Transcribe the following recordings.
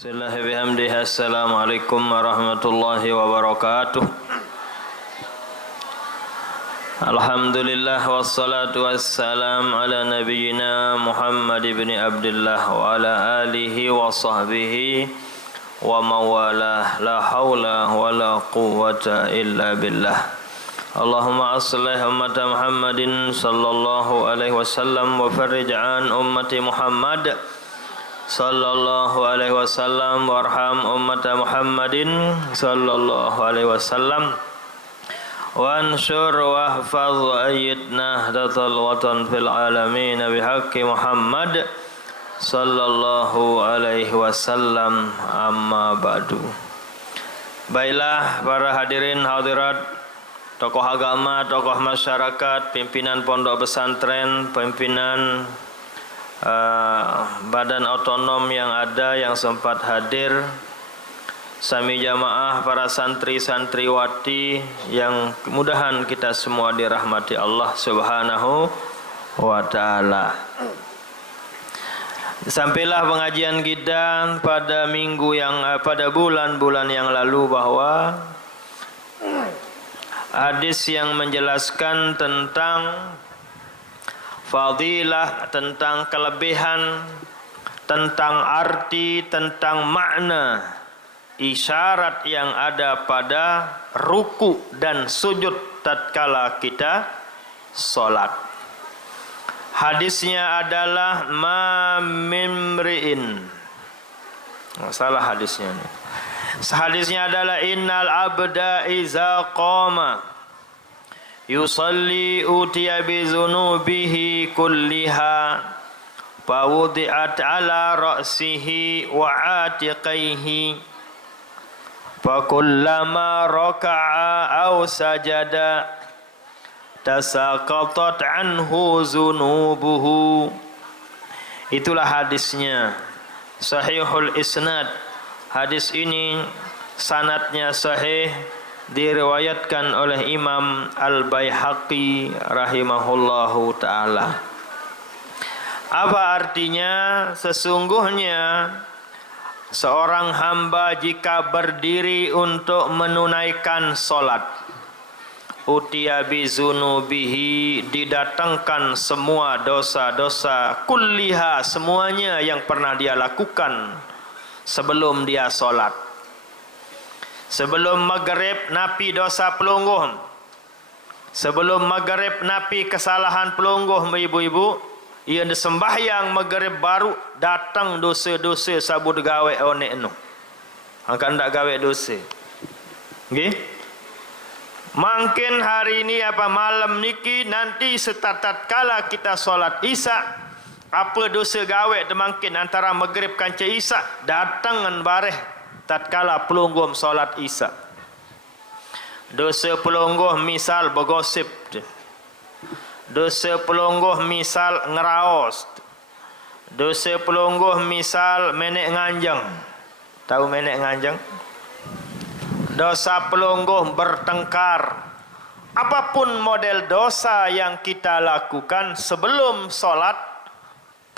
Bismillahirrahmanirrahim. Assalamualaikum warahmatullahi wabarakatuh. Alhamdulillah wassalatu wassalam ala nabiyyina Muhammad ibn Abdullah wa ala alihi wa sahbihi wa mawalah. La hawla wa la quwwata illa billah. Allahumma aslih ummata Muhammadin sallallahu alaihi wasallam wa farrij an ummati Muhammad sallallahu alaihi wasallam warham ummata Muhammadin sallallahu alaihi wasallam wansur wahfaz wa ayyid nahdatal watan fil alamin bihaqqi Muhammad sallallahu alaihi wasallam, amma ba'du. Baiklah para hadirin hadirat, tokoh agama, tokoh masyarakat, pimpinan pondok pesantren, pimpinan badan otonom yang ada yang sempat hadir, sami jamaah, para santri santriwati yang mudahan kita semua dirahmati Allah Subhanahu wa taala. Sampailah pengajian kita pada pada bulan-bulan yang lalu bahwa hadis yang menjelaskan tentang fadilah, tentang kelebihan, tentang arti, tentang makna isyarat yang ada pada ruku dan sujud tatkala kita salat. Hadisnya adalah ma mimri'in. Salah hadisnya ini. Hadisnya adalah innal abda iza qama yusalli utiya bi zunubihi kulliha fawudi'at ala ra'sihi wa atiqaihi fakullama raka'a aw sajada tasaqatat anhu zunubuhu. Itulah hadisnya, sahihul isnad. Hadis ini sanadnya sahih, diriwayatkan oleh Imam Al-Baihaqi rahimahullahu ta'ala. Apa artinya? Sesungguhnya seorang hamba jika berdiri untuk menunaikan solat, utiya bizunubihi, didatangkan semua dosa-dosa kulliha, semuanya yang pernah dia lakukan sebelum dia solat. Sebelum maghrib napi dosa pelungguh, sebelum maghrib napi kesalahan pelungguh, ibu-ibu, ia sembahyang maghrib baru datang dosa-dosa sabut gawe onek nu. Akan tak gawe dosa. Nggih? Mungkin hari ini apa malam niki nanti setatat kala kita solat Isya, apa dosa gawe demangkin antara maghrib kanca Isya datangan bareh tatkala pelungguh solat Isya. Dosa pelungguh misal bergosip, dosa pelungguh misal ngeraos, dosa pelungguh misal menek nganjang. Tahu menek nganjang? Dosa pelungguh bertengkar. Apapun model dosa yang kita lakukan sebelum solat,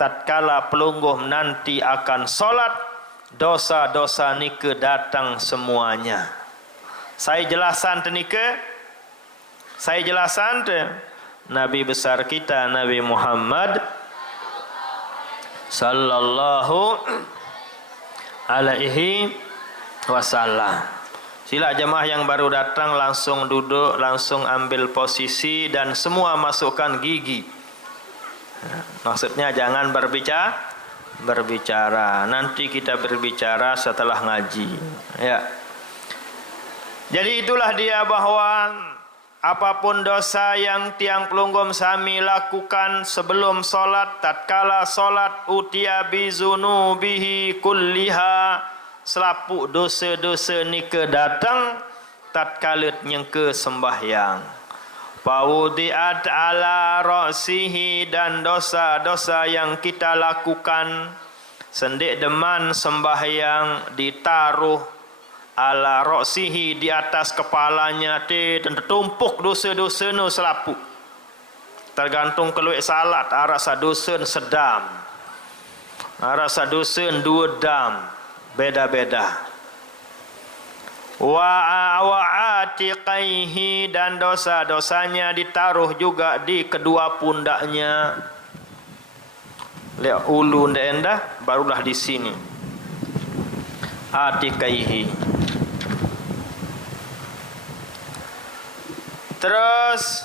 tatkala pelungguh nanti akan solat, dosa-dosa nike datang semuanya. Saya jelasan tenike, saya jelasan te Nabi besar kita Nabi Muhammad sallallahu alaihi wasallam. Sila jemaah yang baru datang langsung duduk, langsung ambil posisi dan semua masukkan gigi. Maksudnya jangan berbicara. Nanti kita berbicara setelah ngaji. Ya. Jadi itulah dia bahwa apapun dosa yang tiang pelunggum sami lakukan sebelum solat, tatkala solat, utiya bizunubihi kulliha, selapuk dosa-dosa nike datang tatkala nyengke sembahyang. Fawudi'at ala ra'sihi, dan dosa-dosa yang kita lakukan sendik deman sembahyang ditaruh ala ra'sihi, di atas kepalanya, dan tertumpuk dosa-dosa nu selapuk. Tergantung keluik salat, arasa dosa sedam, arasa dosa dua dam. beda-beda. Wa atiqaihi, dan dosa-dosanya ditaruh juga di kedua pundaknya. Lihat ulu endah barulah di sini. Atiqaihi. Terus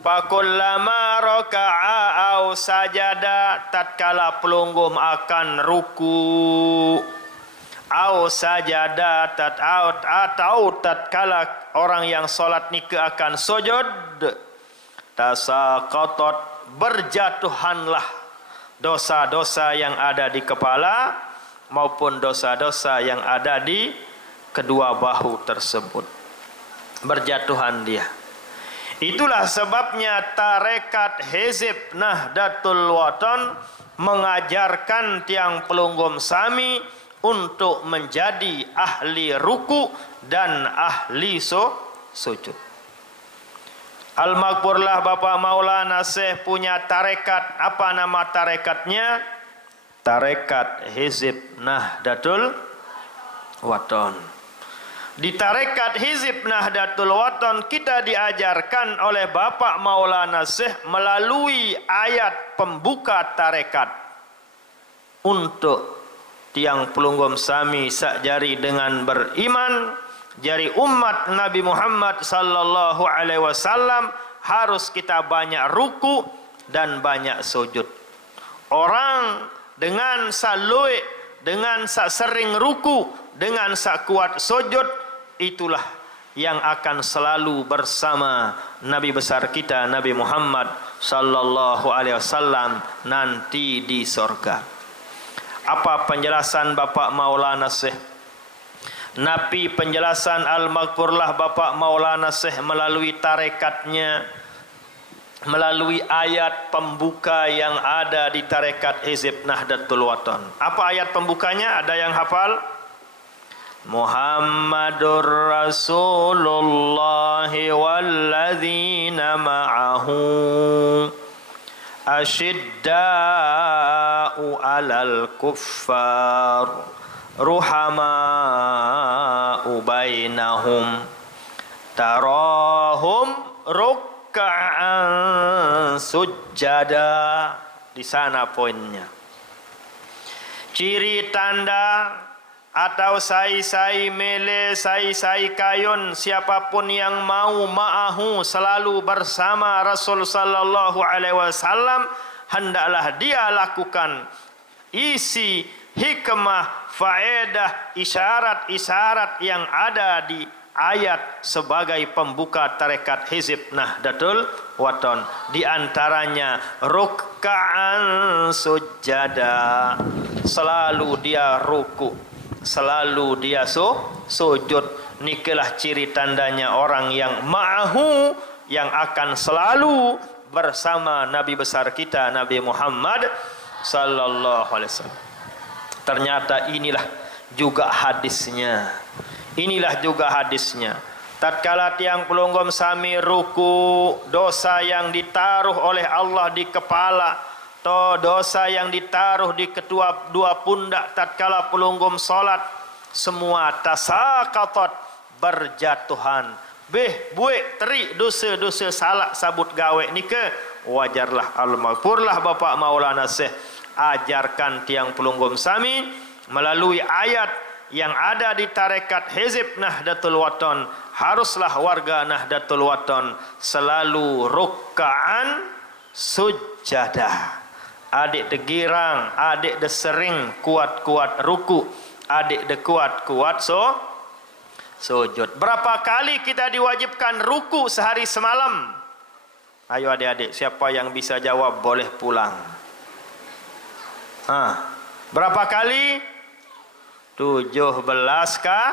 fakullama raka'a au sajada, tatkala pelunggum akan ruku, au sajada atau tatkala orang yang salat nikah akan sujud, tasaqatat, berjatuhanlah dosa-dosa yang ada di kepala maupun dosa-dosa yang ada di kedua bahu tersebut. Berjatuhan dia. Itulah sebabnya tarekat Hizib Nahdlatul Wathon mengajarkan tiang pelunggum Sami untuk menjadi ahli ruku dan ahli sujud. Al-Maghfurlah Bapak Maulana Syekh punya tarekat. Apa nama tarekatnya? Tarekat Hizib Nahdlatul Wathon. Di tarekat Hizib Nahdlatul Wathon kita diajarkan oleh Bapak Maulana Syekh melalui ayat pembuka tarekat untuk tiang pelunggum Sami sakjari dengan beriman, jari umat Nabi Muhammad sallallahu alaihi wasallam harus kita banyak ruku dan banyak sujud. Orang dengan salui, dengan sak sering ruku, dengan sak kuat sujud, itulah yang akan selalu bersama Nabi besar kita Nabi Muhammad sallallahu alaihi wasallam nanti di surga. Apa penjelasan Bapak Maulana Syekh? Napi penjelasan Al-Maghfurlah Bapak Maulana Syekh melalui tarekatnya, melalui ayat pembuka yang ada di tarekat Hizib Nahdlatul Wathon. Apa ayat pembukanya? Ada yang hafal? Muhammadur Rasulullah walladzina ma'ahu asyidda'u 'alal kuffar ruhama'u bainahum tarahum ruk'an sujada. Di sana poinnya. Ciri tanda atau sai-sai mele, sai-sai kayun, siapapun yang mau ma'ahu selalu bersama Rasul sallallahu alaihi wasallam, hendaklah dia lakukan isi hikmah, faedah, isyarat-isyarat yang ada di ayat sebagai pembuka tarekat Hizib Nahdlatul Wathon. Di antaranya ruk'an sujada, selalu dia ruku, selalu dia sujud. Nikalah ciri tandanya orang yang ma'ahu, yang akan selalu bersama Nabi besar kita Nabi Muhammad sallallahu alaihi wasallam. Ternyata inilah juga hadisnya. Inilah juga hadisnya. Tatkala tiang pelunggum Sami ruku, dosa yang ditaruh oleh Allah di kepala, atau dosa yang ditaruh di kedua dua pundak tatkala pelunggum salat, semua tasaqatat, berjatuhan. Buik teri dosa-dosa salah sabut gawe nika, wajarlah Al-Maghfurlah Bapak Maulana Syekh ajarkan tiang pelunggum Sami melalui ayat yang ada di tarekat Hizib Nahdlatul Wathon. Haruslah warga Nahdlatul Wathon selalu ruk'an sujadah. Adik degirang, adik desering kuat-kuat ruku, adik de kuat-kuat sujud. Berapa kali kita diwajibkan ruku sehari semalam? Ayo adik-adik, siapa yang bisa jawab boleh pulang. Berapa kali? 17 kah?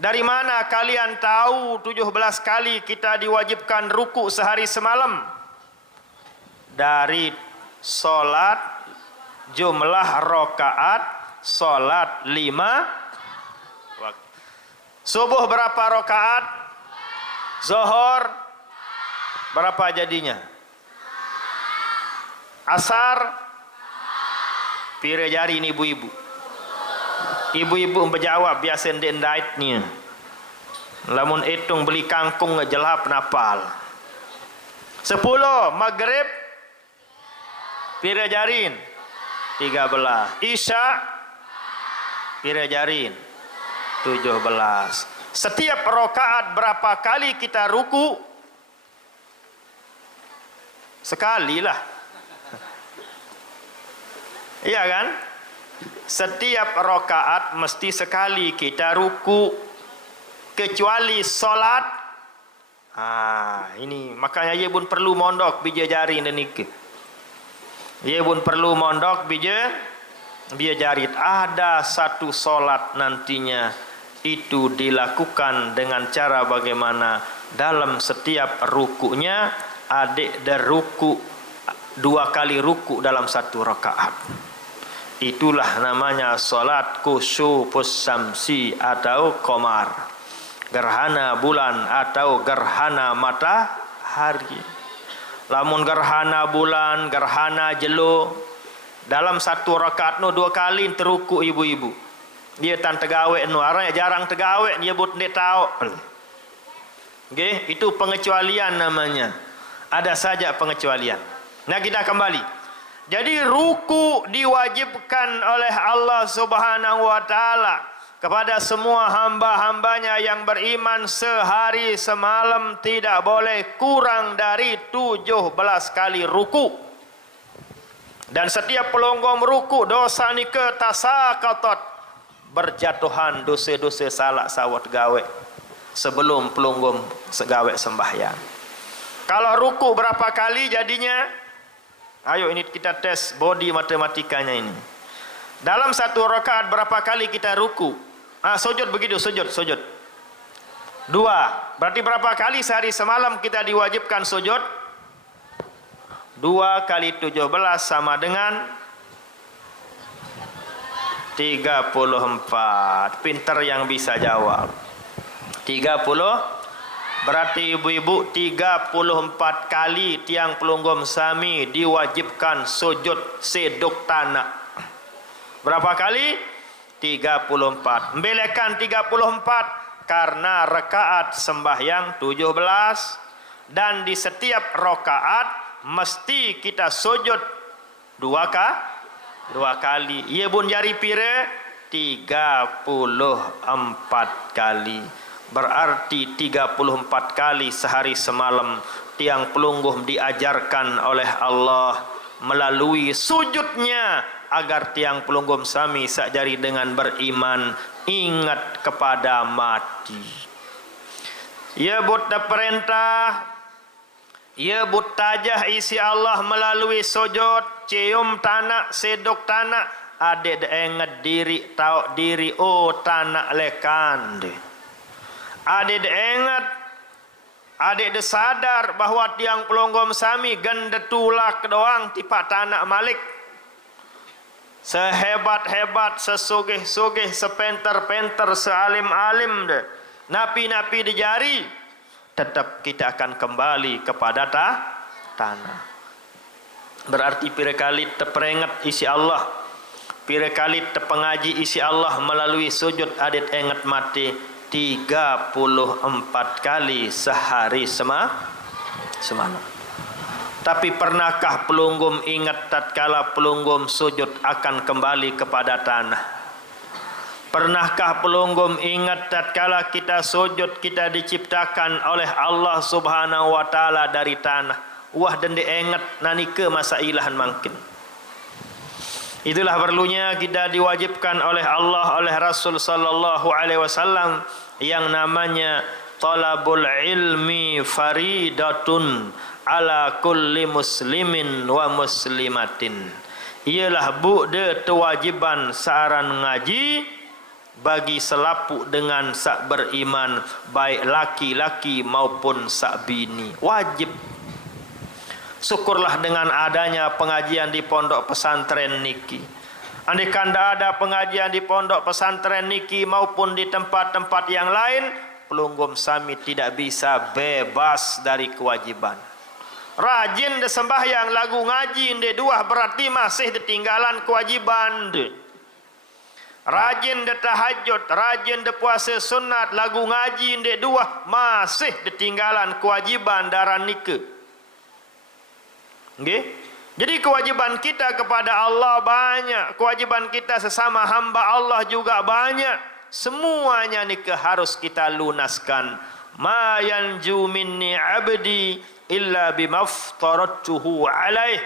Dari mana kalian tahu 17 kali kita diwajibkan ruku sehari semalam? Dari solat jumlah rakaat solat 5 waktu. Subuh berapa rakaat? Zuhur berapa jadinya? Asar pira jari ini ibu-ibu? Ibu-ibu berjawab biasa ndek ndaitnya. Lamun hitung beli kangkung ngejelap napal. 10 maghrib pira jarin 13. Isya pira jarin 17. Setiap rakaat berapa kali kita ruku? Sekali lah. Iya kan? Setiap rakaat mesti sekali kita ruku, kecuali solat. Ini makanya ia pun perlu mondok bija jari dan nikah. Ia pun perlu mondok bija jari. Ada satu solat nantinya itu dilakukan dengan cara bagaimana dalam setiap rukunya adik dan ruku 2 kali ruku dalam satu rakaat. Itulah namanya solat kusufus samsi atau qamar, gerhana bulan atau gerhana matahari. Lamun gerhana bulan, gerhana jelo, dalam satu rakaat 2 kali teruku ibu-ibu. Dia tan tegawe orang jarang tegawe dia but ndek tahu. Nggih, itu pengecualian namanya. Ada saja pengecualian. Nah, kita kembali. Jadi ruku diwajibkan oleh Allah Subhanahu wa taala kepada semua hamba-hambanya yang beriman sehari semalam tidak boleh kurang dari 17 kali ruku. Dan setiap pelonggom ruku dosa nike tasakatot, berjatuhan dosa-dosa salah sawat gawe sebelum pelonggom segawe sembahyang. Kalau ruku berapa kali jadinya? Ayo ini kita tes body matematikanya ini. Dalam satu rakaat berapa kali kita ruku? Sujud begitu, sujud. 2. Berarti berapa kali sehari semalam kita diwajibkan sujud? 2 kali 17 sama dengan 34. Pinter yang bisa jawab. 30. Berarti ibu-ibu 34 kali tiang pelunggom sami diwajibkan sujud seduk tanah. Berapa kali? 34. Membelekan 34 karena rakaat sembahyang 17 dan di setiap rakaat mesti kita sujud 2 kali. Ia pun jari pire 34 kali. Berarti 34 kali sehari semalam tiang pelungguh diajarkan oleh Allah melalui sujudnya agar tiang pelungguh sami sakjari dengan beriman ingat kepada mati. Ya buta perintah, ya butajah isi Allah melalui sujud, cium tanah, sedok tanah, adik ingat diri, tahu diri, tanah lekande. Adik ingat, adik sadar bahwa tiang pelonggom sami ganda tulak doang tipak tanah malik. Sehebat-hebat, sesugih-sugih, sepenter-penter, sealim-alim deh. Napi-napi di jari, tetap kita akan kembali kepada tanah. Berarti pira kali terperingat isi Allah, pira kali terpengaji isi Allah melalui sujud adik ingat mati. 34 kali sehari semalam. Tapi pernahkah pelunggum ingat tatkala pelunggum sujud akan kembali kepada tanah? Pernahkah pelunggum ingat tatkala kita sujud kita diciptakan oleh Allah Subhanahu wa taala dari tanah? Wah dan ingat nanike masa ilahan mangkin. Itulah perlunya kita diwajibkan oleh Allah, oleh Rasul sallallahu alaihi wasallam yang namanya talabul ilmi faridatun ala kulli muslimin wa muslimatin. Ialah bude kewajiban seorang ngaji bagi selapu dengan sak beriman, baik laki-laki maupun sak bini. Wajib. Syukurlah dengan adanya pengajian di pondok pesantren niki. Andai kanda ada pengajian di pondok pesantren niki maupun di tempat-tempat yang lain, pelunggum sami tidak bisa bebas dari kewajiban. Rajin de sembahyang lagu ngaji de dua berarti masih ketinggalan kewajiban de. rajin de tahajud, rajin de puasa sunat, lagu ngaji de dua, masih ditinggalan kewajiban daran nikah. Okay? Jadi kewajiban kita kepada Allah banyak, kewajiban kita sesama hamba Allah juga banyak. Semuanya nikah harus kita lunaskan. Ma yanju minni abdi illa bimaftaratuhu alaih.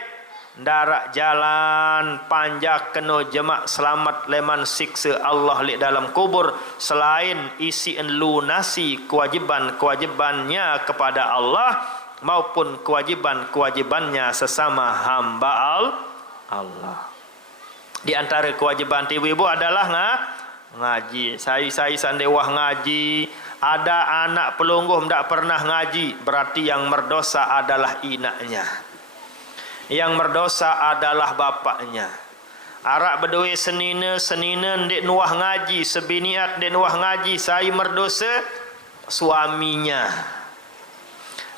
Darak jalan panjang kena jemak selamat leman siksa Allah li dalam kubur selain isi lunasi kewajiban-kewajibannya kepada Allah maupun kewajiban-kewajibannya sesama hamba Allah. Di antara kewajiban ibu-ibu adalah ngaji. Saya sandewah ngaji. Ada anak pelungguh tidak pernah ngaji, berarti yang berdosa adalah inaknya. Yang berdosa adalah bapaknya. Arak berdua senina ndik nuah ngaji, sebiniat ndik nuah ngaji, saya berdosa suaminya.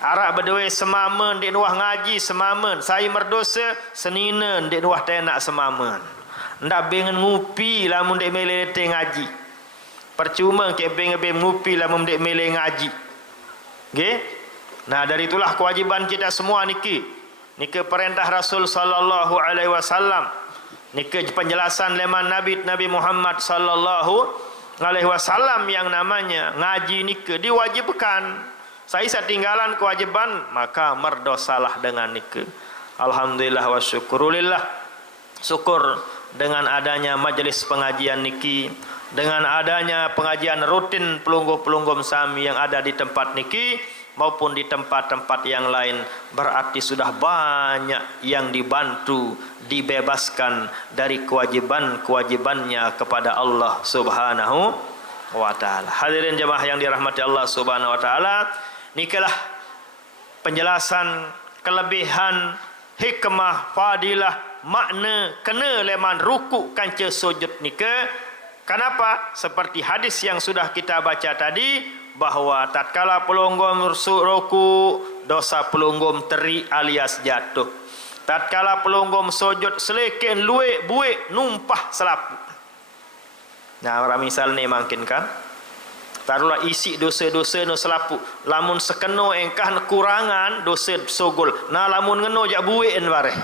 Arak berdua semamen ndik nuah ngaji semamen, saya berdosa senina ndik nuah tenak semamen. Ndak bengen ngupi lamun ndik melete ngaji. Percuma ke bengen ngupi lamun ndik mele ngaji. Nggih? Nah, dari itulah kewajiban kita semua niki. Niki perintah Rasul sallallahu alaihi wasallam. Niki penjelasan leman Nabi Muhammad sallallahu alaihi wasallam yang namanya ngaji niki diwajibkan. Saya tinggalan kewajiban, maka merdosalah dengan nikah. Alhamdulillah wa syukurulillah. Syukur dengan adanya majelis pengajian niki, dengan adanya pengajian rutin pelungguh-pelungguh sami yang ada di tempat niki maupun di tempat-tempat yang lain, berarti sudah banyak yang dibantu, dibebaskan dari kewajiban-kewajibannya kepada Allah Subhanahu wa taala. Hadirin jemaah yang dirahmati Allah Subhanahu wa taala, nikalah penjelasan kelebihan, hikmah, fadilah, makna kena leman ruku kanca sujud nika. Kenapa? Seperti hadis yang sudah kita baca tadi, bahawa tatkala pelunggum ruku, dosa pelunggum teri alias jatuh. Tatkala pelunggum sujud selekin luwe buik numpah selapu. Nah, orang misal ni makin kan, taruhlah isi dosa-dosa no selapu. Lamun sekeno engkah kurangan dosa sogol. Nah, lamun ngeno jak buik en bareh.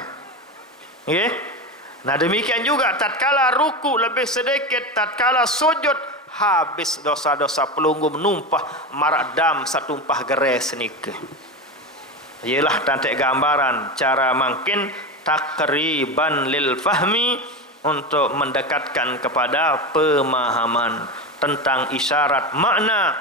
Nggih? Nah, demikian juga tatkala ruku lebih sedikit, tatkala sujud habis dosa-dosa pelunggum numpah marak dam satumpah geres nikah. Ialah tantek gambaran cara makin takriban lil fahmi, untuk mendekatkan kepada pemahaman tentang isyarat makna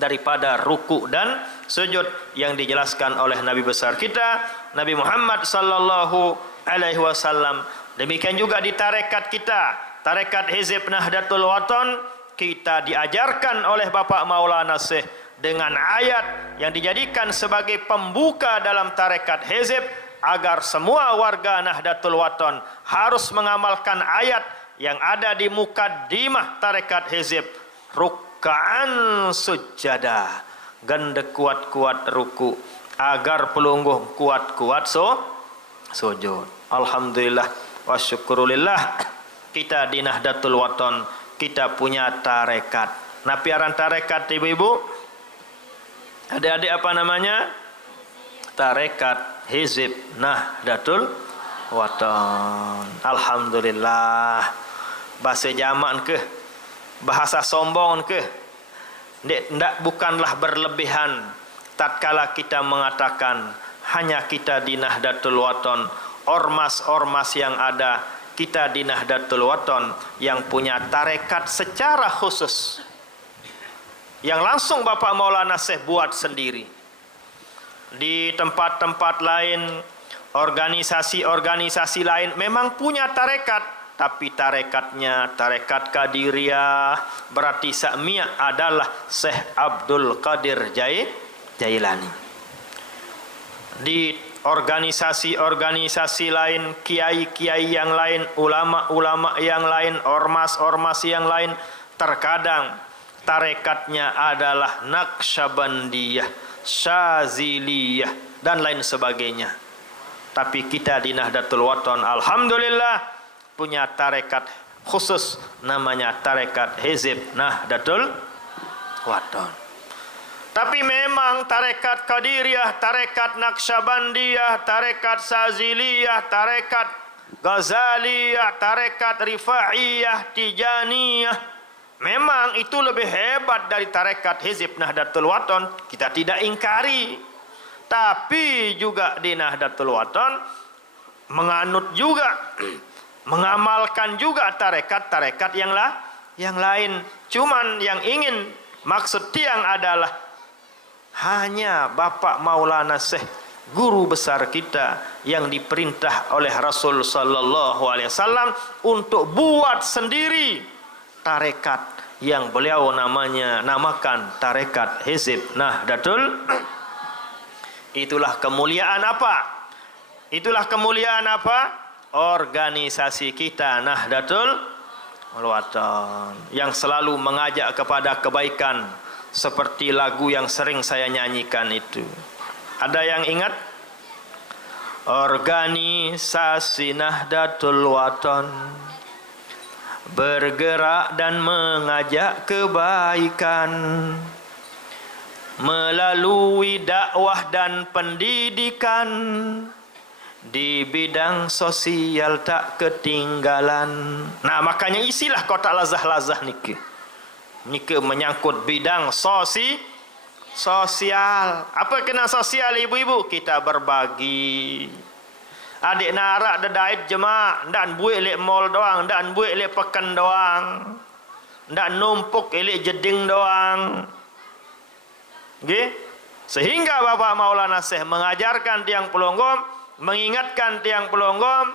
daripada ruku dan sujud yang dijelaskan oleh Nabi besar kita Nabi Muhammad sallallahu alaihi wasallam. Demikian juga di tarekat kita, tarekat Hizib Nahdlatul Watan, kita diajarkan oleh Bapak Maulana Syekh dengan ayat yang dijadikan sebagai pembuka dalam tarekat Hizib, agar semua warga Nahdlatul Watan harus mengamalkan ayat yang ada di mukaddimah tarekat Hizib. Ruk'an sujada, ganda kuat-kuat ruku, agar pelungguh kuat-kuat sujud. Alhamdulillah wa syukurulillah, kita di Nahdlatul Watan kita punya tarekat. Nah, piaran tarekat ibu-ibu, adik-adik apa namanya? Tarekat Hizib Nahdlatul Watan. Alhamdulillah. Bahasa jamak ke? Bahasa sombong ke? Ndak, bukanlah berlebihan tatkala kita mengatakan hanya kita di Nahdlatul Watan, ormas-ormas yang ada, kita di Nahdlatul Watan yang punya tarekat secara khusus, yang langsung Bapak Maulana Syekh buat sendiri. Di tempat-tempat lain, organisasi-organisasi lain memang punya tarekat, tapi tarekatnya tarekat Qadiriyah, berarti Sa'miyah adalah Syekh Abdul Qadir Jailani. Di organisasi-organisasi lain, kiai-kiai yang lain, ulama-ulama yang lain, ormas-ormas yang lain, terkadang tarekatnya adalah Naqsyabandiyah, Syaziliyah dan lain sebagainya. Tapi kita di Nahdlatul Watan alhamdulillah punya tarekat khusus namanya tarekat Hizib Nahdlatul Wathon. Tapi memang tarekat Qadiriyah, tarekat Naqsyabandiyah, tarekat Saziliyah, tarekat Ghazaliyah, tarekat Rifaiyah, Tijaniyah, memang itu lebih hebat dari tarekat Hizib Nahdlatul Wathon. Kita tidak ingkari. Tapi juga di Nahdlatul Wathon menganut juga, mengamalkan juga tarekat-tarekat yang lain. Cuman yang ingin maksud tiang adalah hanya Bapak Maulana Syekh, guru besar kita yang diperintah oleh Rasul sallallahu alaihi wasallam untuk buat sendiri tarekat yang beliau namakan tarekat Hizib Nahdlatul. Itulah kemuliaan apa? Itulah kemuliaan apa? Organisasi kita Nahdlatul Wathon yang selalu mengajak kepada kebaikan, seperti lagu yang sering saya nyanyikan itu. Ada yang ingat? Organisasi Nahdlatul Wathon bergerak dan mengajak kebaikan melalui dakwah dan pendidikan, di bidang sosial tak ketinggalan. Nah, makanya isilah kotak lazah-lazah niki. Niki menyangkut bidang sosial. Apa kena sosial ibu-ibu? Kita berbagi. Adik narak dedait jemaah, ndak buik lek mall doang, ndak buik lek pekan doang. Ndak numpuk lek jeding doang. Nggih? Sehingga Bapak Maulana Syekh mengajarkan tiang Pelonggom, mengingatkan tiang Pelonggom,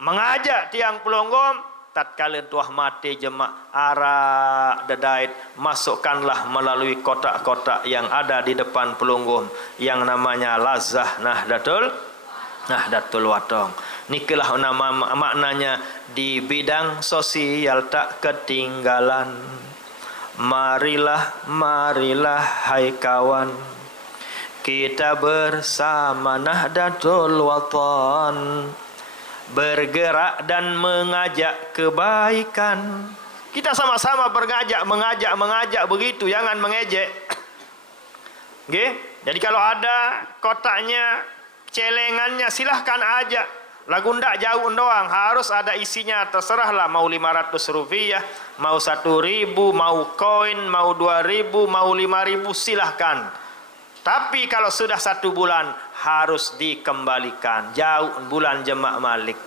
mengajak tiang Pelonggom, tatkala tuah mati jemaah arak dedait, masukkanlah melalui kotak-kotak yang ada di depan Pelonggom yang namanya lazah Nahdlatul Wathon. Nikilah nama maknanya, di bidang sosial tak ketinggalan. Marilah, marilah hai kawan, kita bersama Nahdlatul Wathon, bergerak dan mengajak kebaikan. Kita sama-sama mengajak begitu, jangan mengejek. Nggih? Jadi kalau ada kotaknya, celengannya, silahkan ajak. Lagu ndak jauh doang, harus ada isinya, terserahlah, mau 500 rupiah, mau 1.000, mau koin, mau 2.000, mau 5.000, silahkan. Tapi kalau sudah 1 bulan harus dikembalikan. Jauh bulan Jemaah Malik.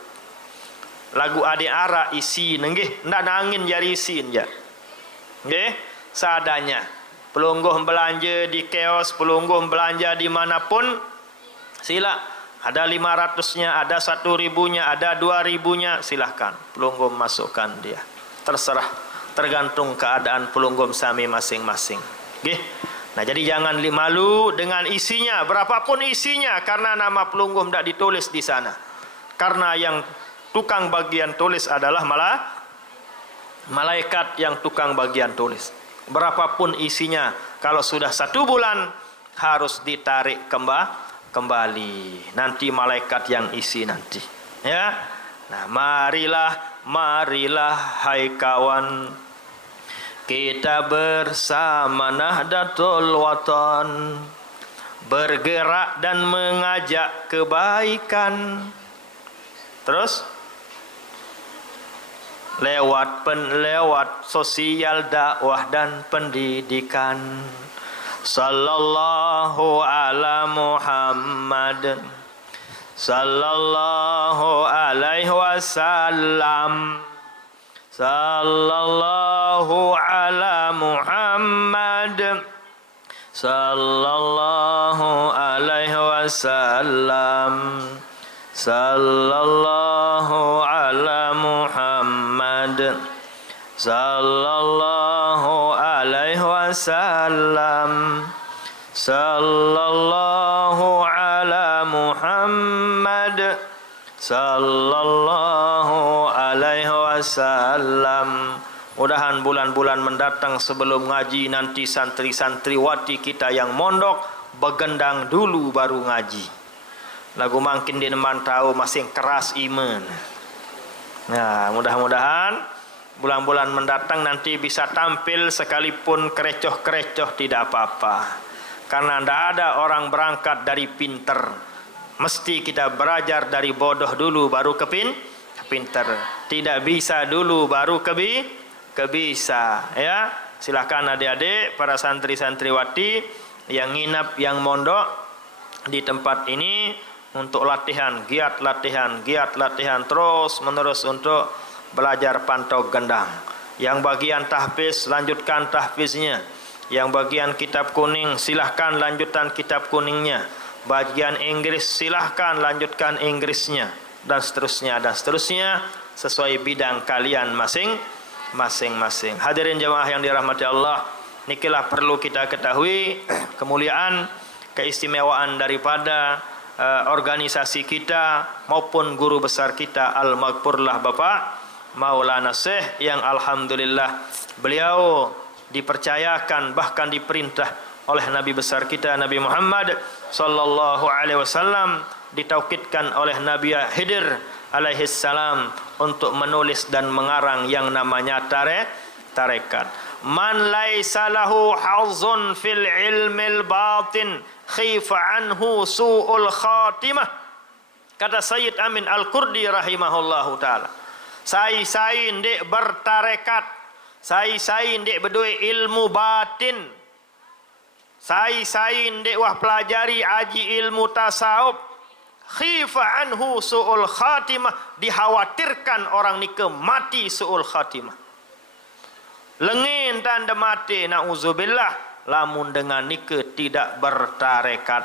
Lagu adik ara isi nggih, ndak nangin jari isin ja. Nggih, seadanya. Pelungguh belanja di kios, pelungguh belanja dimanapun, sila. Ada 500-nya, ada 1.000-nya, ada 2.000-nya, silahkan. Pelunggum masukkan dia. Terserah, tergantung keadaan pelunggum sami masing-masing. Nggih. Nah, jadi jangan malu dengan isinya, berapapun isinya, karena nama pelunggum tidak ditulis di sana. Karena yang tukang bagian tulis adalah malah malaikat yang tukang bagian tulis. Berapapun isinya, kalau sudah 1 bulan harus ditarik kembali. Nanti malaikat yang isi nanti. Ya. Nah, marilah hai kawan, kita bersama Nahdlatul Wathon, bergerak dan mengajak kebaikan. Terus lewat sosial, dakwah dan pendidikan. Sallallahu ala Muhammad, sallallahu alaihi wasallam, sallallahu ala Muhammad, sallallahu alaihi wasallam, sallallahu ala Muhammad, sallallahu alaihi wasallam, sallallahu ala Muhammad, sallallahu alaihi wasallam. Mudahan bulan-bulan mendatang sebelum ngaji nanti santri-santriwati kita yang mondok begendang dulu baru ngaji. Lagu makin di depan tahu masih keras iman. Nah, mudah-mudahan bulan-bulan mendatang nanti bisa tampil sekalipun kerecoh-kerecoh tidak apa-apa. Karena tidak ada orang berangkat dari pinter. Mesti kita belajar dari bodoh dulu baru ke pinter. Tidak bisa dulu baru kebisa. Ya, silakan adik-adik para santri-santriwati yang nginap, yang mondok di tempat ini untuk latihan, giat latihan terus menerus untuk belajar pantau gendang. Yang bagian tahfiz lanjutkan tahfiznya. Yang bagian kitab kuning silahkan lanjutkan kitab kuningnya. Bagian Inggris silahkan lanjutkan Inggrisnya, dan seterusnya sesuai bidang kalian masing-masing. Hadirin jemaah yang dirahmati Allah, nikilah perlu kita ketahui kemuliaan, keistimewaan daripada organisasi kita maupun guru besar kita Al-Maghfurlah Bapak Maulana Syekh, yang alhamdulillah beliau dipercayakan bahkan diperintah oleh Nabi besar kita Nabi Muhammad sallallahu alaihi wasallam, ditaukidkan oleh Nabi Khidir alaihi salam untuk menulis dan mengarang yang namanya tarekat. Man laisa lahu hazzun fil ilmil batin khifa anhu su'ul khatimah. Kata Sayyid Amin Al-Qurdi rahimahullahu taala, sai ndek bertarekat, sai ndek berdua ilmu batin, sai ndek wah pelajari aji ilmu tasawuf, khifa anhu su'ul khatimah, dikhawatirkan orang ni ke mati su'ul khatimah. Lengin tanda mati, na'udzubillah, lamun dengan nike tidak bertarekat.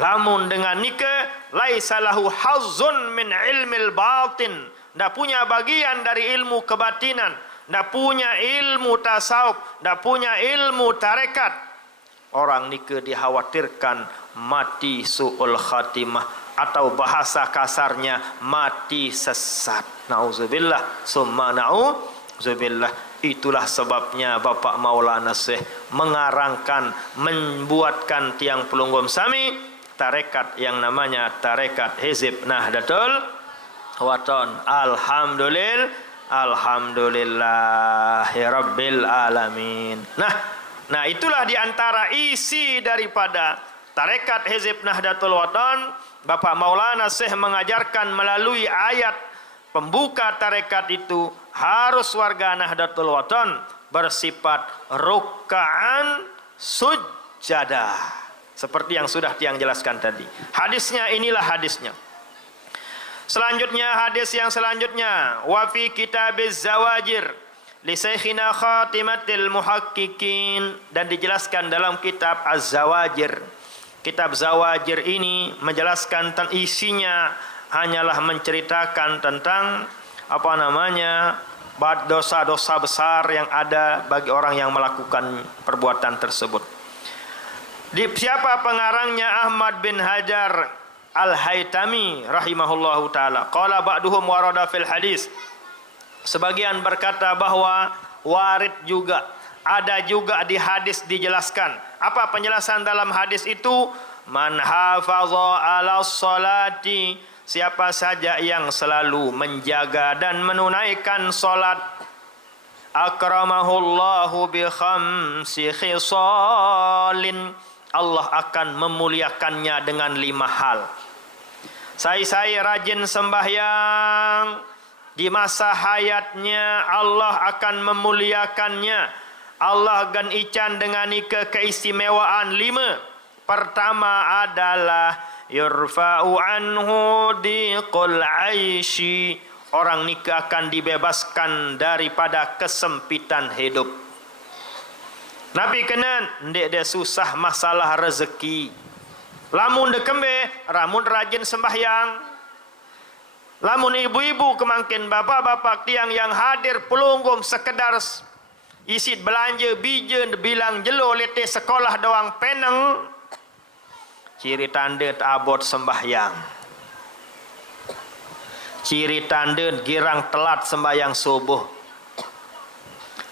Lamun dengan nike laisa lahu hazzun min ilmil batin, ndak punya bagian dari ilmu kebatinan, ndak punya ilmu tasawuf, ndak punya ilmu tarekat. Orang nike dikhawatirkan mati su'ul khatimah, atau bahasa kasarnya mati sesat. Na'udzubillah summa na'udzubillah. Itulah sebabnya Bapak Maulana Syekh mengarangkan, membuatkan tiang Pelunggum Sami tarekat yang namanya tarekat Hizib Nahdlatul Wathon. Alhamdulillahirabbil alamin. Nah itulah diantara isi daripada tarekat Hizib Nahdlatul Wathon. Bapak Maulana Syekh mengajarkan melalui ayat pembuka tarekat itu, harus warga Nahdlatul Wathon bersifat ruka'an sujada, seperti yang sudah tiang jelaskan tadi. Hadisnya inilah hadisnya. Selanjutnya hadis yang selanjutnya, wa fi kitabiz zawajir li syekhina khatimatil muhaqqiqin, dan dijelaskan dalam kitab Az-Zawajir. Kitab Zawajir ini menjelaskan tentang isinya hanyalah menceritakan tentang dosa-dosa besar yang ada bagi orang yang melakukan perbuatan tersebut. Siapa pengarangnya? Ahmad bin Hajar Al-Haytami rahimahullahu taala. Qala ba'duhum warada fil hadis. Sebagian berkata bahwa warid juga, ada juga di hadis dijelaskan. Apa penjelasan dalam hadis itu? Man hafaza 'ala sholati, siapa saja yang selalu menjaga dan menunaikan solat, akramahullahu bi khamsi khisalin, Allah akan memuliakannya dengan 5 hal. Saya rajin sembahyang, di masa hayatnya Allah akan memuliakannya. Allah akan ican dengan keistimewaan 5. Pertama adalah yurfa'u anhu diqul aishi, orang nikah akan dibebaskan daripada kesempitan hidup. Nabi kenan ndek dia susah masalah rezeki. Lamun dekembe, ramun rajin sembahyang. Lamun ibu-ibu kemangkin bapak-bapak tiang yang hadir pelunggum sekedar isit belanja bijen bilang jelo lete sekolah doang peneng, ciri tanda abot sembahyang. Ciri tanda girang telat sembahyang subuh.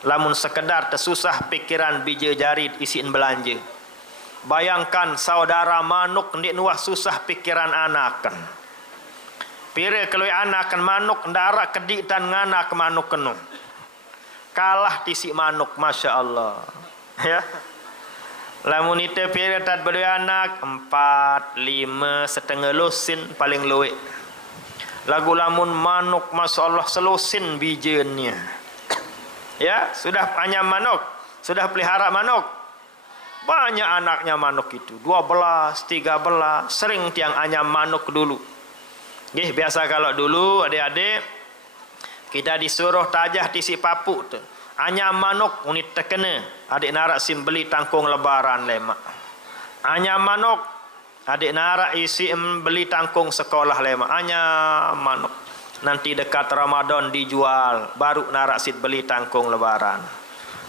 Lamun sekedar tersusah pikiran bija jari isin belanja. Bayangkan saudara manuk ndik nuah susah pikiran anakan. Pire kalau anakan manuk ndara kedik dan ngana ke manuk kenu. kalah tisi manuk, Masya Allah. Ya. Lamun itu period berdua anak 4, 5, setengah lusin paling luwek. Lagu lamun manuk, Masya Allah, selusin bijennya. Ya, sudah punya manuk, sudah pelihara manuk. Banyak anaknya manuk itu, 12, 13, sering tiang anyam manuk dulu. Biasa kalau dulu adik-adik kita disuruh tajah tisi papu tu. Anyam manuk unit terkena. Adik narak sim beli tangkung lebaran lemak. Anyam manuk. Adik narak isi beli tangkung sekolah lemak. Anyam manuk. Nanti dekat Ramadan dijual. Baru narak sit beli tangkung lebaran.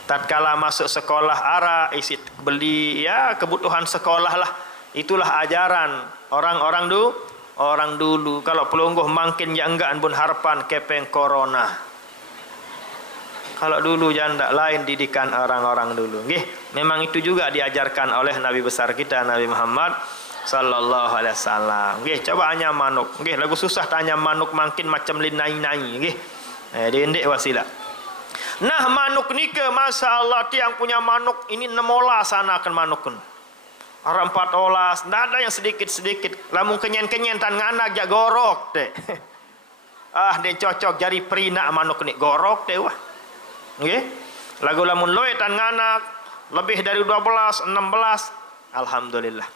Tatkala masuk sekolah ara isi beli ya kebutuhan sekolah lah. Itulah ajaran orang-orang dulu. Kalau pelungguh makin ya enggak pun harapan kepeng corona. Kalau dulu janda lain didikan orang-orang dulu. Memang itu juga diajarkan oleh Nabi besar kita Nabi Muhammad sallallahu alaihi wasallam. Coba anyam manuk. Lagu susah tanya manuk makin macam linai-nai. Diendek wasilah. Nah manuk nika Masya Allah tiang punya manuk ini 6 olas anakan manuk. Orang 4 olas, tidak ada yang sedikit-sedikit. Lamun kenyen-kenyen tan nganak jak gorok deh. Dia cocok jari perina manuk ni gorok deh wah. Lagu lamun loe tan nganak lebih dari 12, 16, alhamdulillah.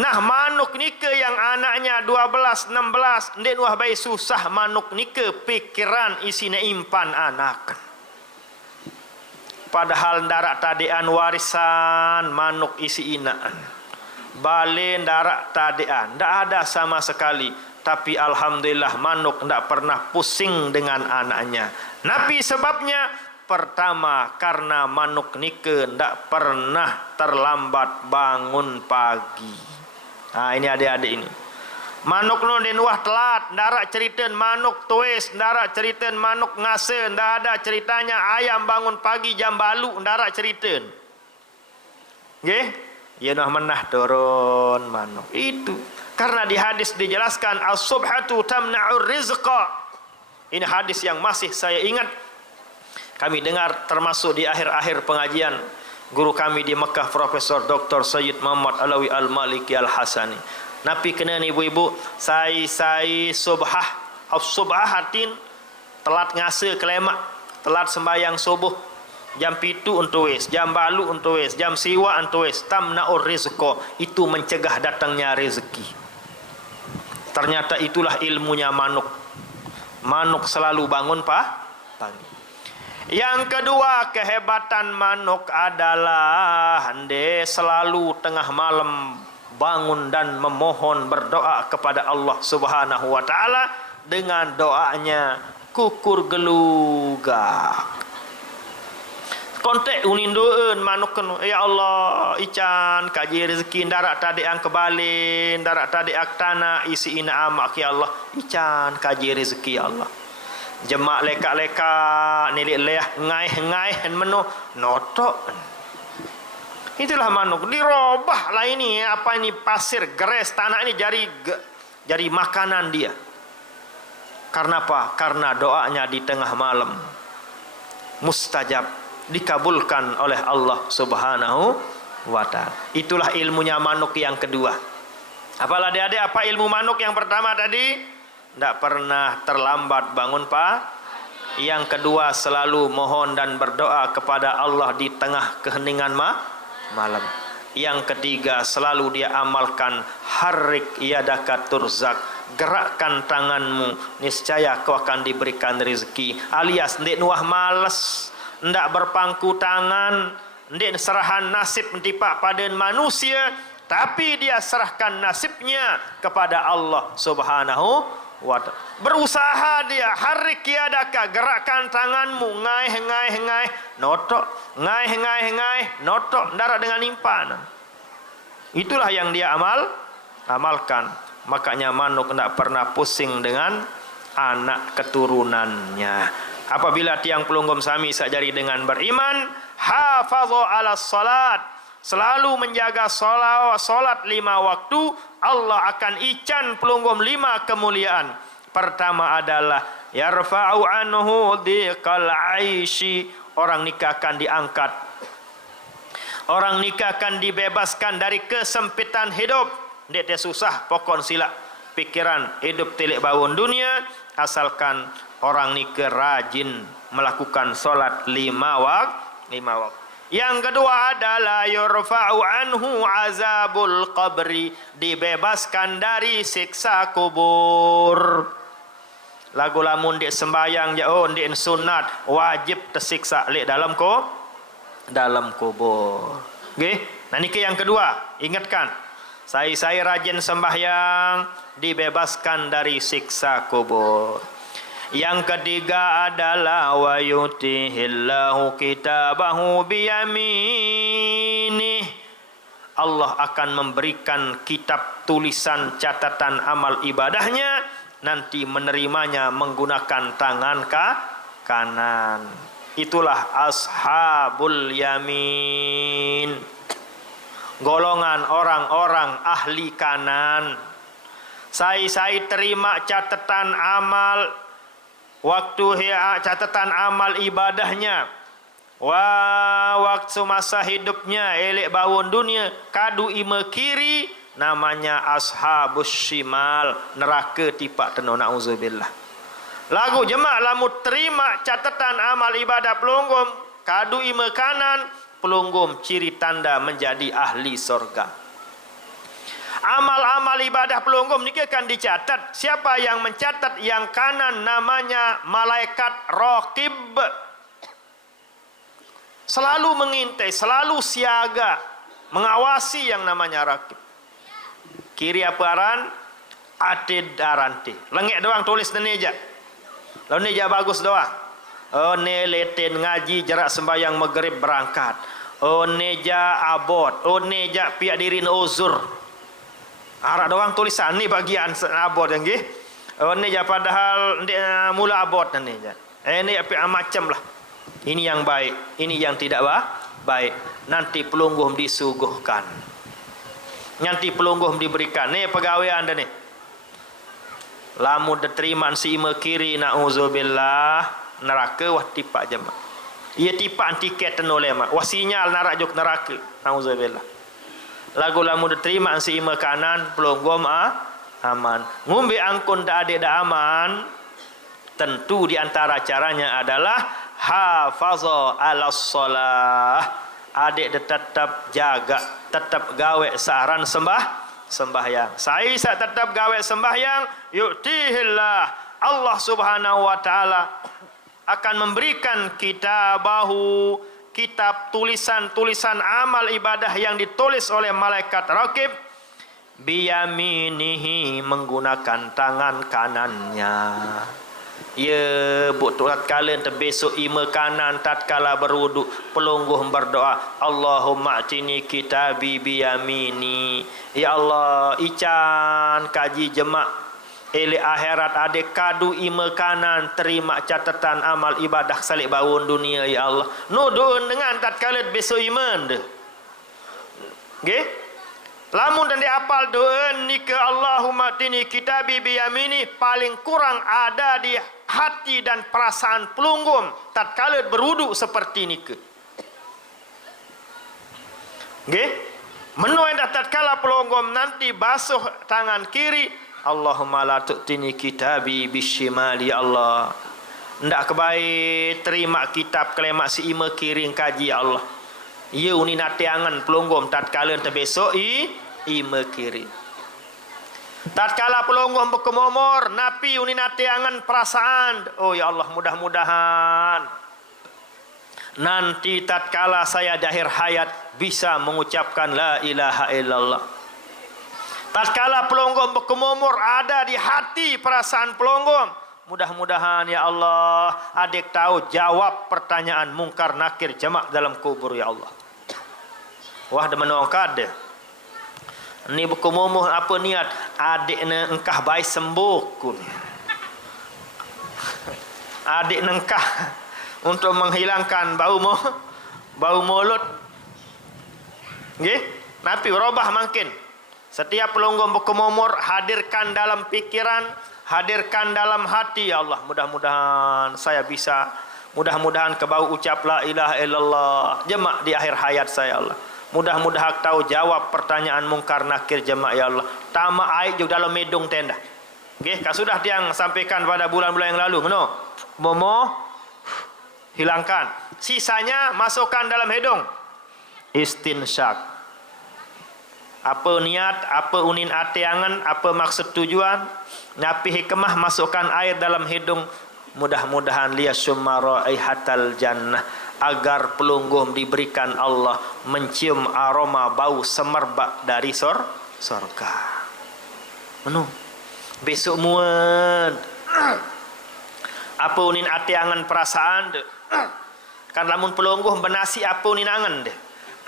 Nah manuk nika yang anaknya 12, 16, ndek wah bayi susah manuk nika pikiran isine impan anak. Padahal ndarak tadean warisan manuk isi inaan. Balen darak tadean ndak ada sama sekali, tapi alhamdulillah manuk ndak pernah pusing dengan anaknya. Nabi sebabnya pertama karena manuk nike ndak pernah terlambat bangun pagi. Nah ini adik-adik ini. Manuk nun den wah telat, ndarak ceriten manuk tuis, ndarak ceriten manuk ngase, ndak ada ceritanya ayam bangun pagi jam balu, ndarak ceriten. Ya nah menah turun manuk. Itu karena di hadis dijelaskan as-subhatu tamna'ur rizqa. Ini hadis yang masih saya ingat. Kami dengar termasuk di akhir-akhir pengajian guru kami di Mekah Profesor Dr. Sayyid Muhammad Alawi Al-Maliki Al-Hasani. Nabi kena ibu-ibu sai subhah as-subhahatin telat ngase kelemak, telat sembayang subuh. Jam 7 untuk wes, jam balu untuk wes, jam siwa untuk wes, tamna'ur rizqa, itu mencegah datangnya rezeki. Ternyata itulah ilmunya manuk. Manuk selalu bangun pagi. Yang kedua kehebatan manuk adalah ande selalu tengah malam bangun dan memohon berdoa kepada Allah Subhanahu wa taala dengan doanya kukur gelugak. Kontek unindoeun manukkeun ya Allah ican kaji rezeki ndarak tadeang kebalin ndarak tadeak tanah isi ina amak ya Allah ican kaji rezeki ya Allah jemak leka-leka nilik leah ngai menu notok. Itulah manuk dirobah lah ini apa ini pasir gres tanah ini jadi makanan dia. Karena apa? Karena doanya di tengah malam mustajab, dikabulkan oleh Allah Subhanahu wa taala. Itulah ilmunya manuk yang kedua. Apalah adik-adik apa ilmu manuk yang pertama tadi? Tidak pernah terlambat bangun pagi. Yang kedua selalu mohon dan berdoa kepada Allah di tengah keheningan malam. Yang ketiga selalu dia amalkan harik yadaka turzak, gerakkan tanganmu niscaya kau akan diberikan rezeki. Alias ndik nuah males, ndak berpangku tangan, ndik serahan nasib mentipak pada manusia, tapi dia serahkan nasibnya kepada Allah Subhanahu wa ta'ala. Berusaha dia harik yadaka, gerakkan tanganmu ngai notok, ngai notok, ndara dengan impan. Itulah yang dia amalkan. Makanya manuk tidak pernah pusing dengan anak keturunannya. Apabila tiang pelunggum sami sajari dengan beriman, hafadhu ala salat, selalu menjaga salat 5 waktu, Allah akan ican pelunggum 5 kemuliaan. Pertama adalah yarfa'u anhu dhiqal aishi orang nikah akan diangkat. Orang nikah akan dibebaskan dari kesempitan hidup. Dia susah pokon silap pikiran hidup telik bawun dunia, asalkan orang nikah rajin melakukan solat 5 waktu. Yang kedua adalah yurfa'u anhu azabul qabri, dibebaskan dari siksa kubur. Lagu lamun dia sembayang ya dia sunat wajib tersiksa lek dalam kubur. Nggih. Nah niki yang kedua, ingatkan. Saya rajin sembahyang dibebaskan dari siksa kubur. Yang ketiga adalah wa yutihillahu kitabahu biyaminih. Allah akan memberikan kitab tulisan catatan amal ibadahnya, nanti menerimanya menggunakan tangan kanan. Itulah ashabul yamin, golongan orang-orang ahli kanan. Saya terima catatan amal waktu catatan amal ibadahnya, waktu masa hidupnya elek bawon dunia, kadu ima kiri, namanya ashabus shimal, neraka tipak teno, na'udzubillah. Lagu jemaah lamu terima catatan amal ibadah pelunggum, kadu ima kanan, pelunggum ciri tanda menjadi ahli sorga. Amal-amal ibadah pelunggum ini akan dicatat. Siapa yang mencatat? Yang kanan namanya malaikat raqib. Selalu mengintai, selalu siaga, mengawasi yang namanya raqib. Kiri apa aran? Atid aranti. Lengek doang tulis neneja. Lalu neja bagus doang. Oh ne leten ngaji jarak sembahyang maghrib berangkat. Oh neja abot. Oh neja piak diri uzur. Arak doang tulisan ni bagian abot yang gih. Oh ni ja padahal mula abot ni ja. Ini apa macam lah. Ini yang baik, ini yang tidak baik. Nanti pelungguh disuguhkan. Nanti pelungguh diberikan. Ni pegawai anda ni. Lamu diterima si ima kiri na'udzubillah, neraka wah tipak jemaah. Ia tipak tiket tenoleh mak. Wah sinyal narak juk neraka. Na'udzubillah. Lagu lamu diterima si ima kanan pelunggum aman. Ngumbi angkun da adik da aman, tentu di antara caranya adalah hafaza ala shalah. Adik tetap jaga, tetap gawe saran sembahyang. Saya tetap gawe sembahyang, yu'tihillah. Allah Subhanahu wa taala akan memberikan kitabahu, kitab tulisan-tulisan amal ibadah yang ditulis oleh malaikat raqib biyaminihi, menggunakan tangan kanannya. Ya buat kalian terbesok ima kanan tatkala berwuduk pelungguh berdoa, Allahumma atini kitabi biyamini. Ya Allah, ican kaji jemaah ele akhirat adek kadu ima kanan terima catatan amal ibadah salik bawun dunia. Ya Allah, no doon dengan tatkala besok iman deh. Nggih? Lamun dan diapal doon ni ke Allahumma tini kitabi biyamini paling kurang ada di hati dan perasaan pelunggum tatkala berwuduk seperti ni ke. Nggih? Menuai tatkala pelunggum nanti basuh tangan kiri, Allahumma la tu'tini kitabi bisyimali. Ya Allah, ndak kebaik terima kitab kelemak si ima kiring kaji. Ya Allah, ia uni nate angan pelunggum tatkala terbesok ima kiri. Tatkala pelunggum berkemomor napi uni nate angan perasaan. Oh ya Allah, mudah-mudahan nanti tatkala saya di akhir hayat bisa mengucapkan la ilaha illallah. Tatkala pelunggum berkemomor ada di hati perasaan pelunggum, mudah-mudahan ya Allah adik tahu jawab pertanyaan mungkar nakir jemaah dalam kubur. Ya Allah, wah demen ongkad deh. Ni berkemomor apa niat adik ne engkah baik sembuh kun. Adik nengkah untuk menghilangkan bau mulut. Nggih, napi berubah makin. Setiap pelunggum berkemomor hadirkan dalam pikiran, hadirkan dalam hati. Ya Allah, mudah-mudahan saya bisa Mudah-mudahan kebau ucap la ilaha illallah jemaah di akhir hayat saya Allah. Mudah-mudahan tahu jawab pertanyaan mungkar nakir jemaah ya Allah. Tama air juga dalam medung tenda. Okey, kan sudah tiang sampaikan pada bulan-bulan yang lalu, no. Momo hilangkan. Sisanya masukkan dalam hidung. Istinsyak. Apa niat, apa unin ati angan, apa maksud tujuan, napi hikmah masukkan air dalam hidung. Mudah-mudahan liyasumma raihatal jannah, agar pelungguh diberikan Allah mencium aroma bau semerbak dari sorga. Menu besok muan apa unin ati angan perasaan de. Kan lamun pelungguh benasi apa unin angan de.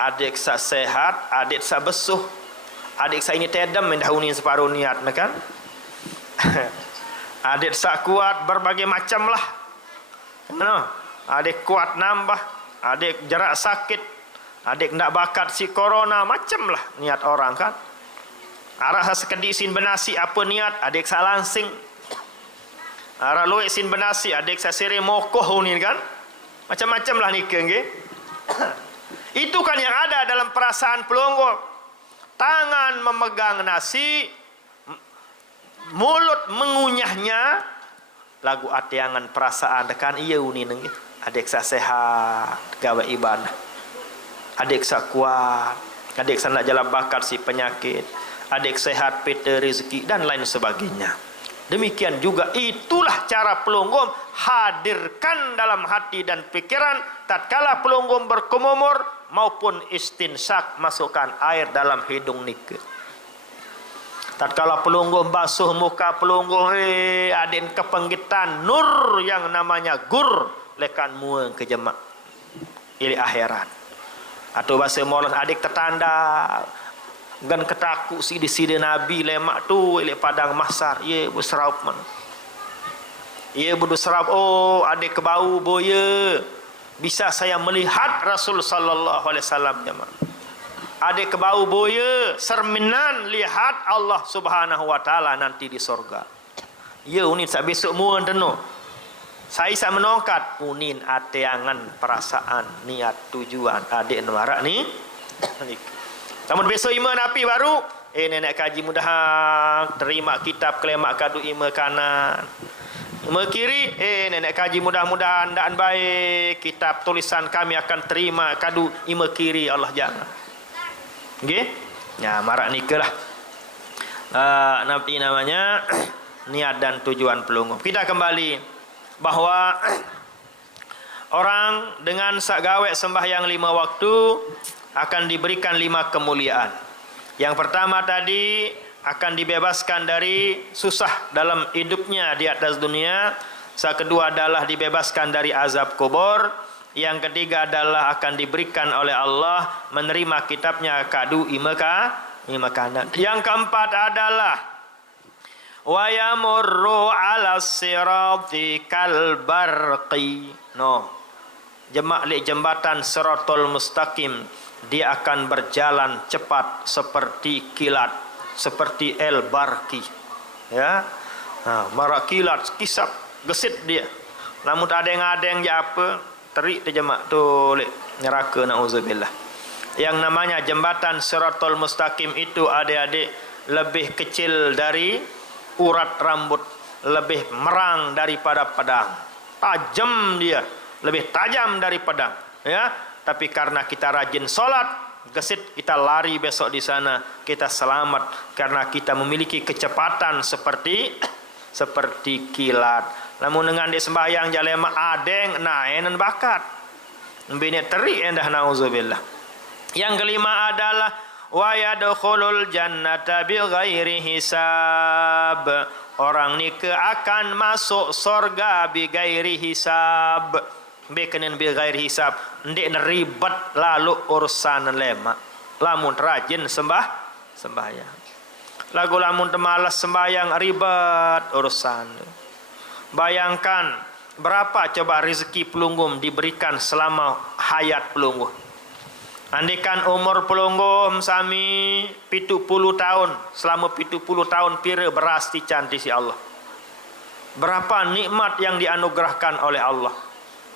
Adik sa sehat, adik sa besuh, adik sa ini tedam mendah unin separuh niat kan. Adik sa kuat berbagai macam lah. No. Adik kuat nambah, adik jarak sakit, adik nak bakat si corona, macam lah niat orang kan. Arah sekedik sin benasi apa niat, adik sa langsing. Arah luik sin benasi, adik sa sere mokoh ni kan. Macam-macam lah ni ke. Itu kan yang ada dalam perasaan pelungguh. Tangan memegang nasi, mulut mengunyahnya, lagu atiangan perasaan dekan iya unin gitu. Adik sa sehat gawe ibadah, adik sa kuat, adik sa nak jalan bakat si penyakit, adik sehat peta rezeki dan lain sebagainya. Demikian juga itulah cara pelungguh hadirkan dalam hati dan pikiran tatkala pelungguh berkumumur maupun istinsak masukkan air dalam hidung nika. Tatkala pelungguh basuh muka pelungguh adin kepenggitan nur yang namanya gur lekan muang ke jemaah ili akhirat. Atau bahasa molos adik tertanda gan ketaku si di sini Nabi lemak tu ili padang mahsar ye berseraup man. Ye berseraup oh adik kebau boya bisa saya melihat Rasul sallallahu alaihi wasallam jemaah. Adik kebau boya serminan lihat Allah Subhanahu wa taala nanti di sorga. Ye unin sa besok muan teno. Saya sa menongkat unin ateangan perasaan niat tujuan adik nuarak ni. Namun besok ima napi baru nenek kaji mudah terima kitab kelemak kadu ima kanan. Ima kiri nenek kaji mudah-mudahan daan baik kitab tulisan kami akan terima kadu ima kiri Allah jangan. Okey? Ya marak nikalah. Nabi namanya niat dan tujuan pelungguh. Kita kembali bahawa orang dengan sakgawe sembahyang 5 waktu akan diberikan 5 kemuliaan. Yang pertama tadi akan dibebaskan dari susah dalam hidupnya di atas dunia. Yang kedua adalah dibebaskan dari azab kubur. Yang ketiga adalah akan diberikan oleh Allah menerima kitabnya kadu imakanan. Yang keempat adalah wa yamurru 'ala sirati kal barqi. Jemaah li jembatan Siratul Mustaqim, dia akan berjalan cepat seperti kilat, seperti el barqi. Ya. Marak kilat kisap gesit dia. Namun ada yang apa? Terik tu jemaah tu lek neraka nauzubillah. Yang namanya jembatan Siratul Mustaqim itu adik-adik lebih kecil dari urat rambut, lebih merang daripada pedang. Tajam dia, lebih tajam dari pedang, ya. Tapi karena kita rajin solat, gesit kita lari besok di sana, kita selamat karena kita memiliki kecepatan seperti kilat. Namun dengan dia sembahyang jalema adeng naenan bakat. Bini terik endah nauzubillah. Yang kelima adalah wa yadkhulul jannata bighairi hisab. Orang ni akan masuk surga bighairi hisab. Bekenen bighairi hisab. Ndik ribet lalu urusan lema. Lamun rajin sembahyang. Lagu lamun temalas sembahyang ribet urusan. Bayangkan berapa coba rezeki pelungguh diberikan selama hayat pelungguh. Andikan umur pelungguh sami 70 tahun, selama 70 tahun pira beras dicantik si Allah. Berapa nikmat yang dianugerahkan oleh Allah.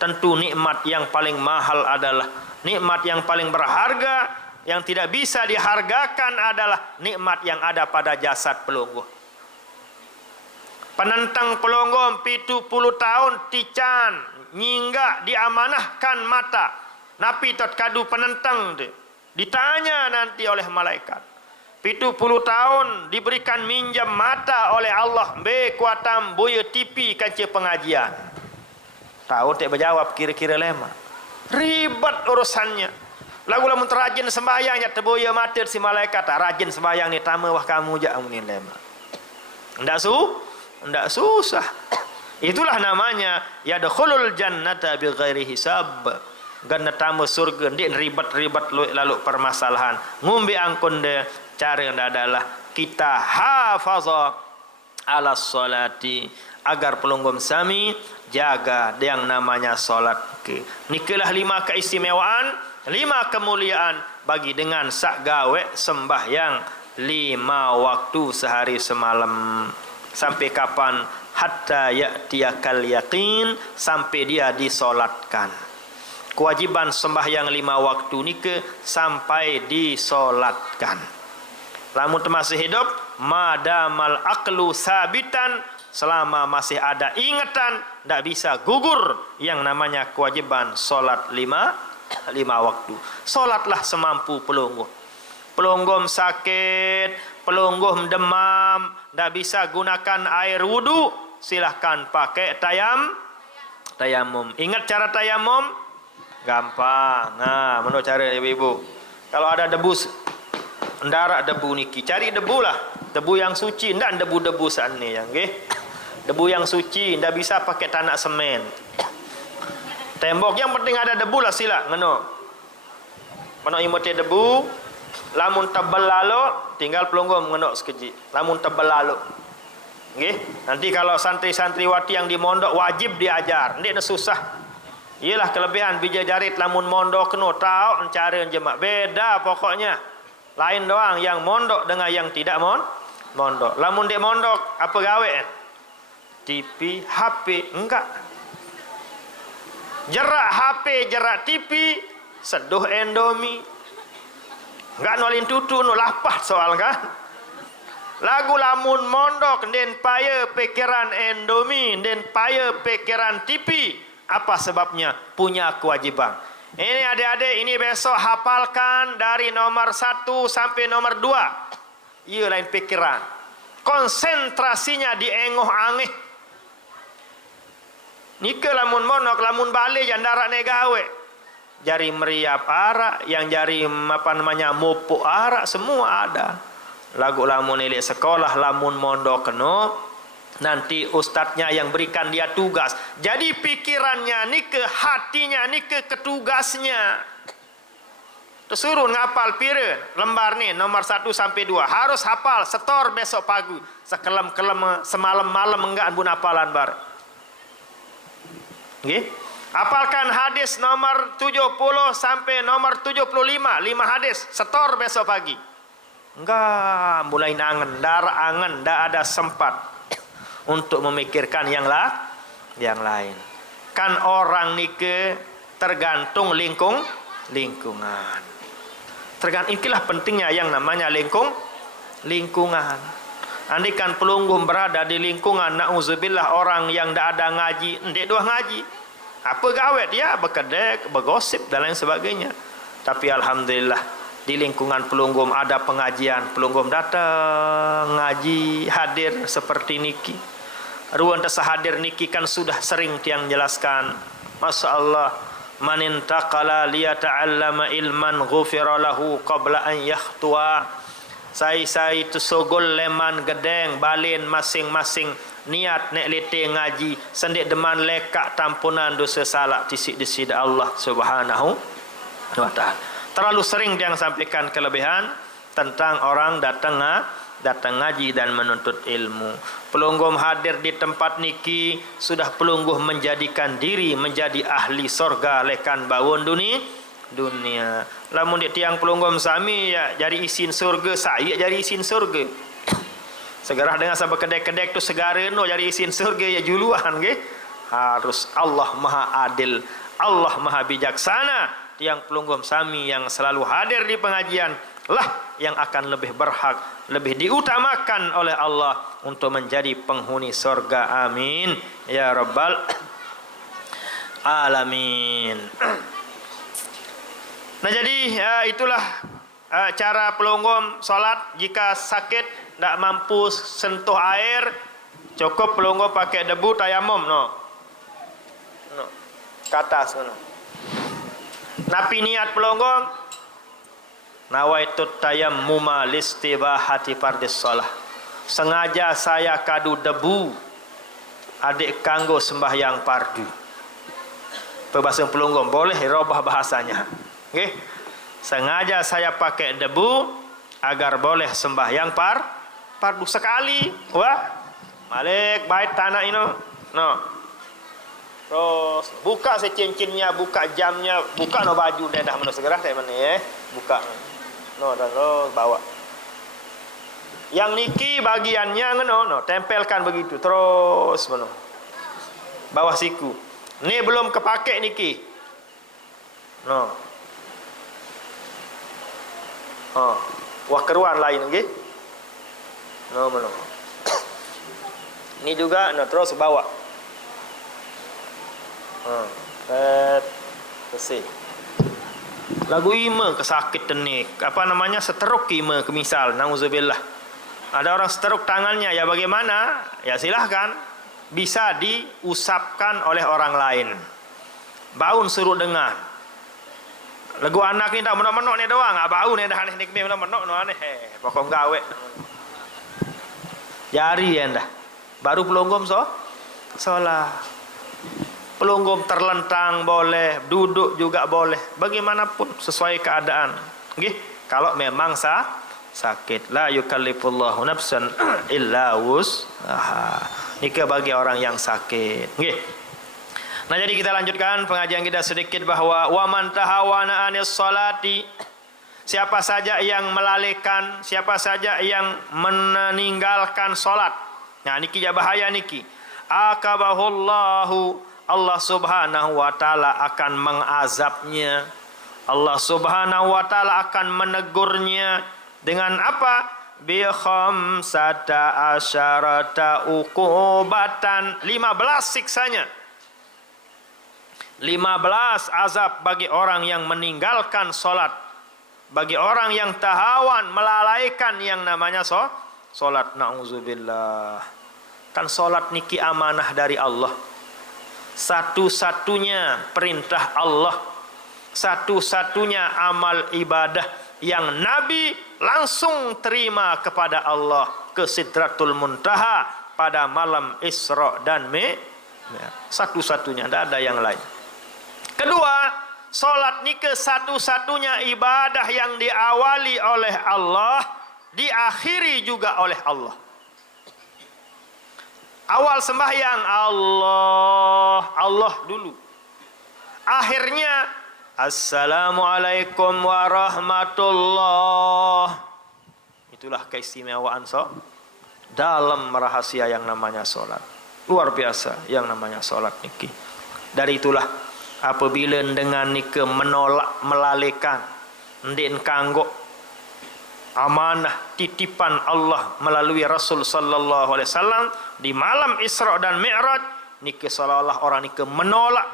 tentu nikmat yang paling mahal adalah nikmat yang paling berharga, yang tidak bisa dihargakan adalah nikmat yang ada pada jasad pelungguh. Penentang pelungguh 70 tahun tican nyingga diamanahkan mata. Napi tot kadu penentang tu. Ditanya nanti oleh malaikat. 70 tahun diberikan minjam mata oleh Allah. Be kuatam boya tipi kanca pengajian. Tahu tak berjawab kira-kira lema. Ribet urusannya. Lagu lamun terajin sembahyang ya terboya mata si malaikat. Rajin sembahyang ni tama wah kamu jak amunin lema. Ndak susah. Itulah namanya yadkhulul jannata bighairi hisab. Ganna tamu surga ndik ribet-ribet lalu permasalahan. Ngumbi angkun de cara adalah kita hafaza ala salati agar pelunggum sami jaga yang namanya salat ke. Nikalah 5 keistimewaan, 5 kemuliaan bagi dengan sak gawe sembahyang 5 waktu sehari semalam. Sampai kapan? Hatta ya'tiyakal yaqin, sampai dia disolatkan. Kewajiban sembahyang 5 waktu ni ke sampai disolatkan. Lamun masih hidup, madamal aqlu sabitan, selama masih ada ingatan, tak bisa gugur yang namanya kewajiban solat 5 waktu. Solatlah semampu pelungguh. Pelungguh sakit, pelungguh demam, tak bisa gunakan air wudu, silahkan pakai tayamum. Ingat cara tayamum? Gampang. Nah, menurut cara ibu-ibu. Kalau ada debu, ndarak debu niki, cari debu lah. Debu yang suci, ndak debu-debu sana yang, okay? Debu yang suci, ndak bisa pakai tanah semen. Tembok yang penting ada debu lah sila, ngono. Mana imute debu, lamun tebal lalu tinggal pelungguh mengenok sekejap. Lamun tebal lalu. Nggih, nanti kalau santri-santriwati yang di mondok wajib diajar, ndik susah. Iyalah kelebihan bija jarit lamun mondok kena tahu cara jemaah. Beda pokoknya. Lain doang yang mondok dengan yang tidak mondok. Lamun dek mondok apa gawe? TV, HP, enggak. Jerak HP, jerak TV, seduh Indomie. Enggak nolin tutu no lapah soal kan. Lagu lamun mondok den paya pikiran Indomie, den paya pikiran TV. Apa sebabnya? Punya kewajiban. Ini adik-adik, ini besok hafalkan dari nomor 1 sampai nomor 2. Ia lain pikiran. Konsentrasinya diengoh angeh. Nika lamun mondok, lamun balik jandara negawe. Jari meriap arak, yang jari apa namanya mupuk arak, semua ada. Lagu lamun ilik sekolah, lamun mondok keno, nanti ustadznya yang berikan dia tugas. Jadi pikirannya ni ke hatinya ni ke tugasnya. Tersuruh ngapal pira lembar ni nomor 1 sampai 2. Harus hafal setor besok pagi. Sekelem-kelem semalam malam enggak bun hafalan bar. Nggih. Hafalkan hadis nomor 70 sampai nomor 75, 5 hadis, setor besok pagi. Enggak, mulai angen, darah angen, enggak ada sempat untuk memikirkan yang lain. Kan orang nike tergantung lingkungan. Inilah pentingnya yang namanya lingkungan. Andikan pelungguh berada di lingkungan, na'udzubillah, orang yang enggak ada ngaji, ndek doa ngaji. Apa gawe dia? Berkedek, bergosip dan lain sebagainya. Tapi alhamdulillah di lingkungan pelunggum ada pengajian, pelunggum datang ngaji, hadir seperti niki. Ruang desa hadir niki kan sudah sering tiang jelaskan. Masya Allah, man intaqala liyata'allama ilman ghufira lahu qabla an yakhtua. Saya itu sogol leman gedeng balin masing-masing niat nek lete ngaji sendik deman lekak tampunan dosa salah tisik di sida Allah Subhanahu wa taala. Terlalu sering dia sampaikan kelebihan tentang orang datang ngaji dan menuntut ilmu. Pelungguh hadir di tempat niki sudah pelungguh menjadikan diri menjadi ahli sorga lekan bawon dunia. Lamun di tiang pelunggum sami ya jadi isin surga, saya jadi isin surga. Segera dengan sahabat kedek-kedek tu segara no jadi isin surga ya juluan ke. harus Allah Maha Adil, Allah Maha Bijaksana. Tiang pelunggum sami yang selalu hadir di pengajian lah yang akan lebih berhak, lebih diutamakan oleh Allah untuk menjadi penghuni surga. Amin ya rabbal alamin. Nah jadi itulah cara pelunggum solat. Jika sakit tidak mampu sentuh air, cukup pelunggum pakai debu tayamum ke atas Napi niat pelunggum nawaitut tayammuma listibahati fardhis shalah. Sengaja saya kadu debu adik kanggo sembahyang fardu. Bahasa pelunggum boleh robah bahasanya. Okay? Sengaja saya pakai debu agar boleh sembahyang fardu sekali. Wah, Malik baik tanah ini. Terus buka cincinnya, buka jamnya, buka baju dia dah mana segera tak mana buka. Dan bawa. Yang niki bagiannya tempelkan begitu terus bawah siku. Ni belum kepake niki. Wah keruan lain nggih. Ini juga terus bawa. Bersih. Lagu ima kesakit tenik. Apa namanya? Seteruk ima kemisal. Nauzubillah. Ada orang seteruk tangannya. Ya bagaimana? Ya silahkan. Bisa diusapkan oleh orang lain. Baun suruh dengar. Lagu anak ni dah menok-menok ni doang. Bau ni dah aneh ni menok-menok no aneh. Pokok gawe. Jari anda. Baru pelunggum solat. Pelunggum terlentang boleh, duduk juga boleh, bagaimanapun sesuai keadaan. Nggih, kalau memang sakit. La yukallifullahu nafsan illa wus'aha. Ini bagi orang yang sakit. Nggih. Nah, jadi kita lanjutkan pengajian kita sedikit bahwa wa man tahawana anis salati, siapa saja yang melalaikan, siapa saja yang meninggalkan salat. Nah, niki ya bahaya niki. Akabahullahu, Allah Subhanahu wa taala akan mengazabnya. Allah Subhanahu wa taala akan menegurnya dengan apa? Bi khamsata asyarata uqubatan, 15 siksanya. 15 azab bagi orang yang meninggalkan salat. Bagi orang yang tahawan, melalaikan yang namanya salat. Nauzubillah. Kan salat niki amanah dari Allah. Satu-satunya perintah Allah, satu-satunya amal ibadah yang Nabi langsung terima kepada Allah ke Sidratul Muntaha pada malam Isra dan Mi'raj. Satu-satunya, tidak ada yang lain. Kedua, salat ni ke satu-satunya ibadah yang diawali oleh Allah, diakhiri juga oleh Allah. Awal sembahyang Allah dulu. Akhirnya Assalamualaikum warahmatullah. Itulah keistimewaan dalam rahasia yang namanya salat. Luar biasa yang namanya salat niki. Dari itulah apabila dengan niki menolak, melalaikan, ndin kanggo amanah titipan Allah melalui Rasul sallallahu alaihi wasallam di malam Isra dan Mi'raj, niki seolah-olah orang niki menolak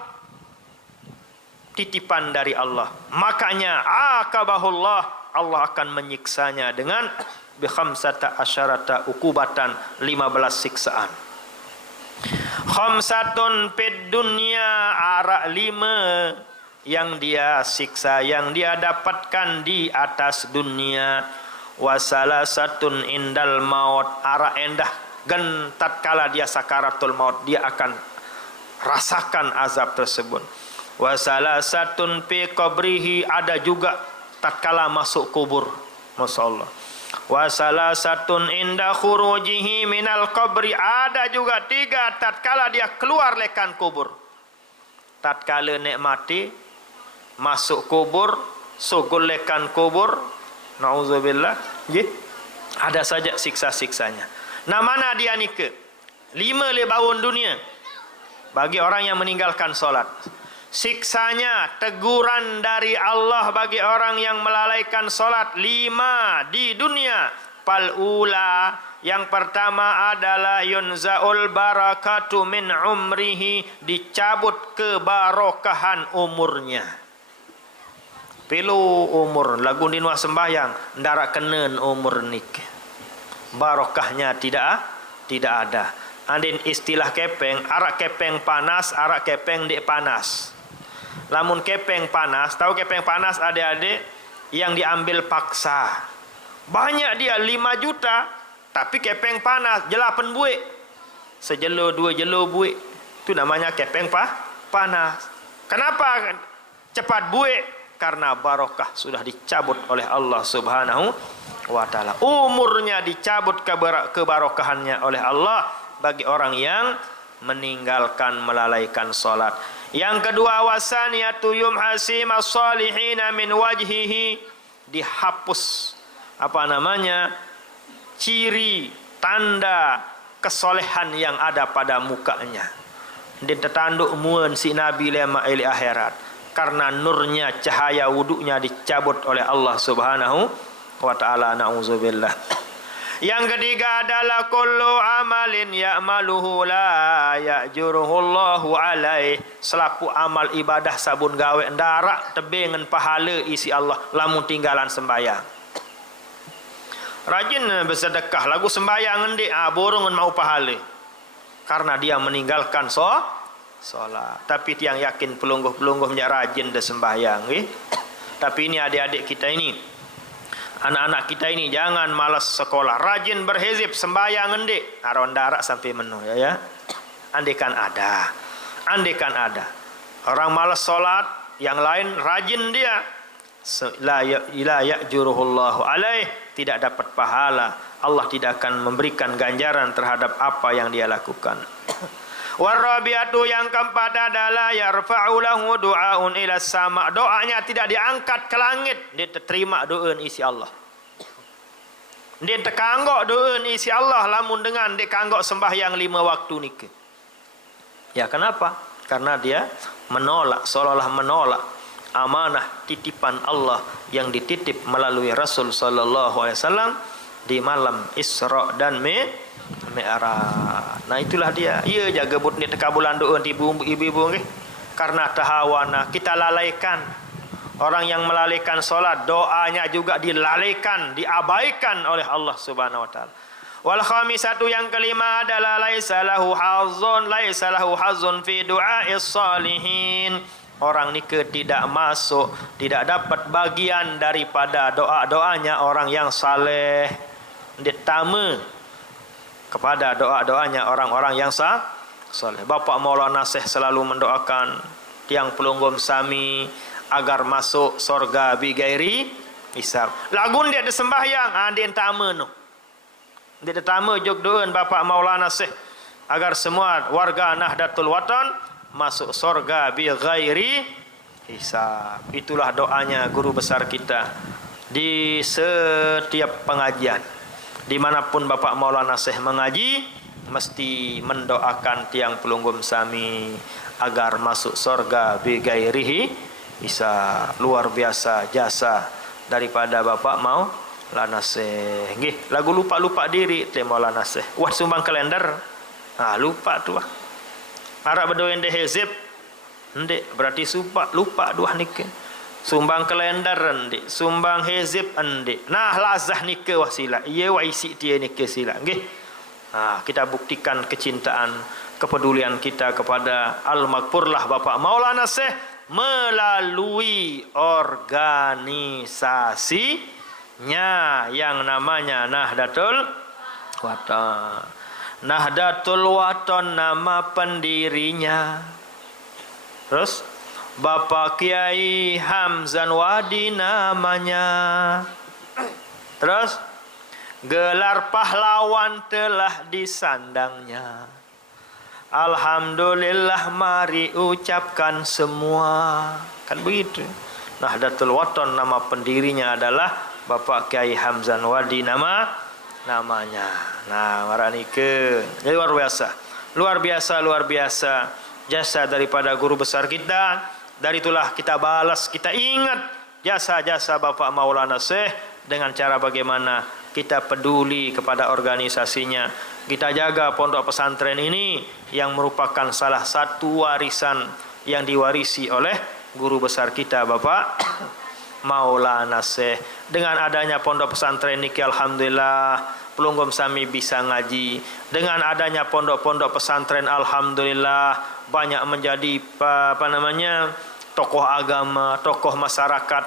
titipan dari Allah. Makanya akabahullah, Allah akan menyiksanya dengan bi khamsata asyarata ukubatan, 15 siksaan. Khamsatun fid dunya, ara 5 yang dia siksa, yang dia dapatkan di atas dunia. Wasalasatun indal maut, ara endah gen tatkala dia sakaratul maut, dia akan rasakan azab tersebut. Wasalasatun fi qabrihi, ada juga tatkala masuk kubur. Masyaallah. Wasalasatun inda khurujihi minal qabri, ada juga 3 tatkala dia keluar lekan kubur. Tatkala nek mati masuk kubur, sugul lekan kubur. Nauzubillah. Ada saja siksa-siksanya. Nah, mana dia ni ke? 5 le bawon dunia. bagi orang yang meninggalkan solat. Siksanya, teguran dari Allah bagi orang yang melalaikan solat 5 di dunia. Palula, yang pertama adalah yunzaul barakatu min umrihi, dicabut kebarokahan umurnya. Pilu umur lagu dinwa sembayang ndara kenen umur nik. Barokahnya tidak ada. Andin istilah kepeng, arak kepeng panas, arak kepeng dek panas. Lamun kepeng panas, tahu kepeng panas adik-adik yang diambil paksa. Banyak dia 5 juta, tapi kepeng panas, jelapan buik. Sejelo 2 jelo buik. Itu namanya kepeng panas. Kenapa cepat buik? Karena barokah sudah dicabut oleh Allah Subhanahu wa taala. Umurnya dicabut kebarokahannya oleh Allah bagi orang yang meninggalkan melalaikan salat. Yang kedua, wasaniyatu yumhasim as-salihina min wajhihi, dihapus ciri tanda kesolehan yang ada pada mukanya. Dia tertanduk muan si Nabi lema ili akhirat karena nurnya, cahaya wuduknya dicabut oleh Allah Subhanahu wa taala. Nauzubillah. Yang ketiga adalah kullu amalin ya'maluhu la ya'juruhullahu alaih, selaku amal ibadah sabun gawe ndarak tebingan pahala isi Allah lamun tinggalan sembahyang. Rajin bersedekah lagu sembahyang ndik borong mau pahala karena dia meninggalkan solat. Tapi tiang yakin pelungguh-pelungguhnya rajin de sembahyang Tapi ini adik-adik kita ini, anak-anak kita ini jangan malas sekolah, rajin berhizib, sembahyang ndik aron darak sampai menuh ya. Andikan ada orang malas solat, yang lain rajin dia, la ya'juruhullahu alaih, tidak dapat pahala. Allah tidak akan memberikan ganjaran terhadap apa yang dia lakukan. Warabiatu, yang keempat adalah yarfa'u lahu du'aun ila sama, doanya tidak diangkat ke langit, dia terima doa isi Allah. Dia terkanggok doa isi Allah lamun dengan dia kanggok sembahyang 5 waktu niki. Ya kenapa? Karena dia menolak, seolah-olah menolak amanah titipan Allah yang dititip melalui Rasul sallallahu alaihi wasallam di malam Isra dan Mi'raj. Nah itulah dia. Ia jaga but ni tekabulan doa ibu-ibu nggih. Karena tahawana kita lalaikan. Orang yang melalaikan solat, doanya juga dilalaikan, diabaikan oleh Allah Subhanahu wa taala. Wal khamisatu, yang kelima adalah laisa lahu hazzun fi du'a'is salihin. Orang ni tidak masuk, tidak dapat bagian daripada doa-doanya orang yang saleh. Ditama kepada doa-doanya orang-orang yang saleh. Bapak Maulana Syekh selalu mendoakan tiang pelunggum sami agar masuk surga bi gairi hisab. Lagun dia ada sembahyang, dia tama no. Dia tama jog doan Bapak Maulana Syekh agar semua warga Nahdlatul Watan masuk surga bi gairi hisab. Itulah doanya guru besar kita di setiap pengajian. Dimanapun Bapak Maulana Syekh mengaji, mesti mendoakan tiang pelunggum sami agar masuk surga bi gairihi hisab. Luar biasa jasa daripada Bapak Maulana Syekh. Nggih, lagu lupa diri teh Maulana Syekh. Wah sumbang kalender. Lupa tu. Arab bedoin de hezib. Ndek, berarti lupa dua nike. Sumbang kalender ndik, sumbang hezib ndik. Nah lazah nike wasila. Iya wa isi dia nike sila. Nggih. Kita buktikan kecintaan, kepedulian kita kepada al-maghfurlah Bapak Maulana Syekh melalui organisasinya yang namanya Nahdlatul Watan. Nahdlatul Watan nama pendirinya. Terus Bapak Kiai Hamzan Wadi namanya. Terus gelar pahlawan telah disandangnya. Alhamdulillah, mari ucapkan semua. Kan begitu. Nahdlatul Watan nama pendirinya adalah Bapak Kiai Hamzan Wadi namanya. Nah, marani ke. Jadi luar biasa. jasa daripada guru besar kita. Dari itulah kita balas, kita ingat jasa-jasa Bapak Maulana Syekh dengan cara bagaimana kita peduli kepada organisasinya. Kita jaga pondok pesantren ini yang merupakan salah satu warisan yang diwarisi oleh guru besar kita Bapak Maulana Syekh. Dengan adanya pondok pesantren ini alhamdulillah Pelunggom Sami bisa ngaji. Dengan adanya pondok-pondok pesantren alhamdulillah banyak menjadi tokoh agama, tokoh masyarakat.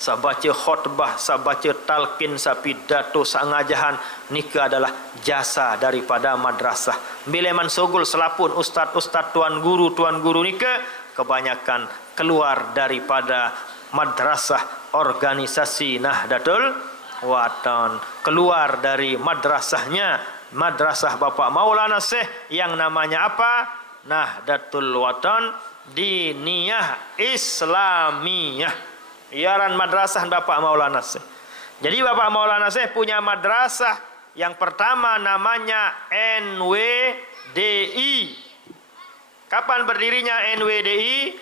Saya baca khutbah, saya baca talqin, saya pidato, saya ngajahan. Nika adalah jasa daripada madrasah. Bila man sogol selapun ustad-ustad tuan guru nika kebanyakan keluar daripada madrasah organisasi Nahdlatul Watan, keluar dari madrasahnya, madrasah Bapak Maulana Syekh yang namanya apa? Nahdlatul Watan Diniyah Islamiyah. Iaran madrasah Bapak Maulana Syekh. Jadi Bapak Maulana Syekh punya madrasah yang pertama namanya NWDI. Kapan berdirinya NWDI?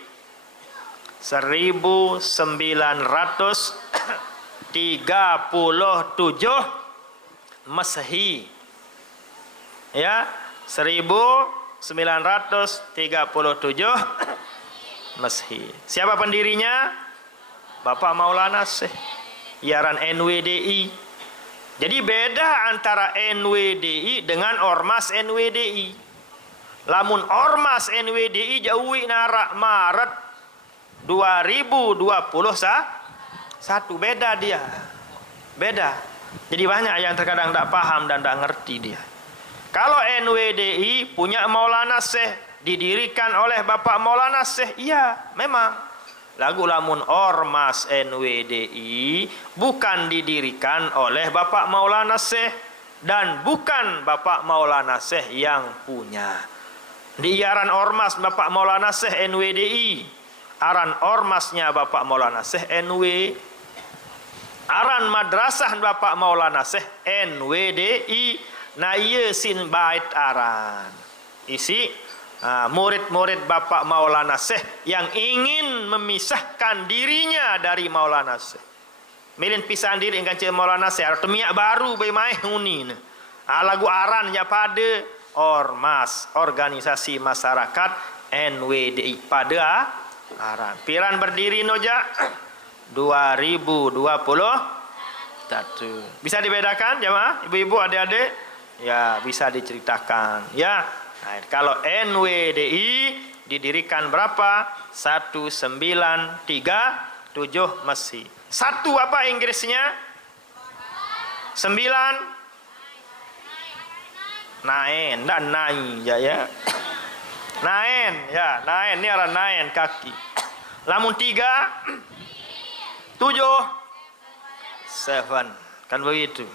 1937 Masehi. Ya, 1937 Masehi. Siapa pendirinya? Bapak Maulana Syekh. Iaran NWDI. Jadi beda antara NWDI dengan Ormas NWDI. Lamun Ormas NWDI jauhi narak Maret 2021. Beda dia. Beda. Jadi banyak yang terkadang tidak paham dan tidak ngerti dia. Kalau NWDI punya Maulana Syekh, didirikan oleh Bapak Maulana Syekh, iya memang. Lagu lamun Ormas NWDI bukan didirikan oleh Bapak Maulana Syekh dan bukan Bapak Maulana Syekh yang punya. Di iaran Ormas Bapak Maulana Syekh NWDI, aran Ormasnya Bapak Maulana Syekh NW, aran madrasah Bapak Maulana Syekh NWDI. Nah iya sin bait aran isi murid-murid Bapak Maulana Syekh yang ingin memisahkan dirinya dari Maulana Syekh. Milin pisahan diri dengan cik Maulana Syekh. Temiak baru bermain huni. Lagu arannya pada Ormas, organisasi masyarakat NWDI pada aran. Piran berdiri noja 2021. Bisa dibedakan jemaah, ibu-ibu, adik-adik? Ya, bisa diceritakan. Ya. Nah, kalau NWDI didirikan berapa? 1937 Masehi. Satu apa Inggrisnya? 9 naen dan nai ya. Naen ya, naen ini arah naen kaki. Lamun 3 7 7 kan begitu.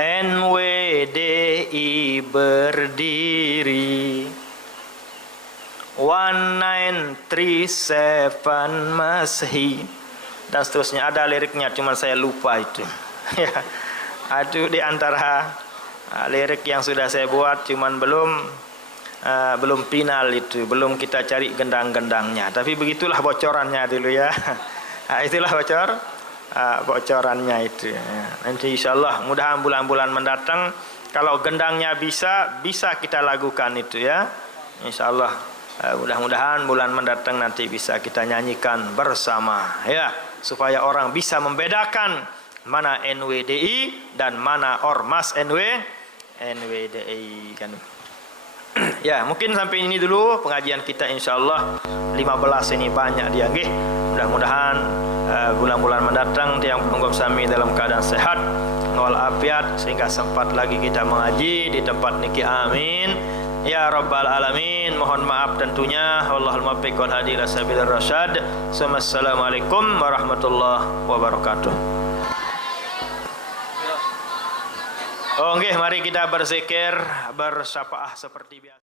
NWDI berdiri 1937 Masehi dan seterusnya. Ada liriknya, cuma saya lupa itu. Ya, aduh, di antara lirik yang sudah saya buat, cuman belum final itu, belum kita cari gendang-gendangnya. Tapi begitulah bocorannya dulu ya. Nah, itulah bocorannya itu. Nanti insyaallah mudah-mudahan bulan-bulan mendatang kalau gendangnya bisa kita lakukan itu ya. Insyaallah mudah-mudahan bulan mendatang nanti bisa kita nyanyikan bersama ya, supaya orang bisa membedakan mana NWDI dan mana Ormas NWDI kan. Ya, mungkin sampai ini dulu pengajian kita insyaallah 15 ini banyak dia nggih. Mudah-mudahan bulan-bulan mendatang tiang penunggum sami dalam keadaan sehat walafiat sehingga sempat lagi kita mengaji di tempat niki, amin ya rabbal alamin. Mohon maaf tentunya. Wallahul muwaffiq wal hadi ila sabilir rasyad. Assalamualaikum warahmatullahi wabarakatuh. Oh nggih, mari kita berzikir bersyafaah seperti biasa.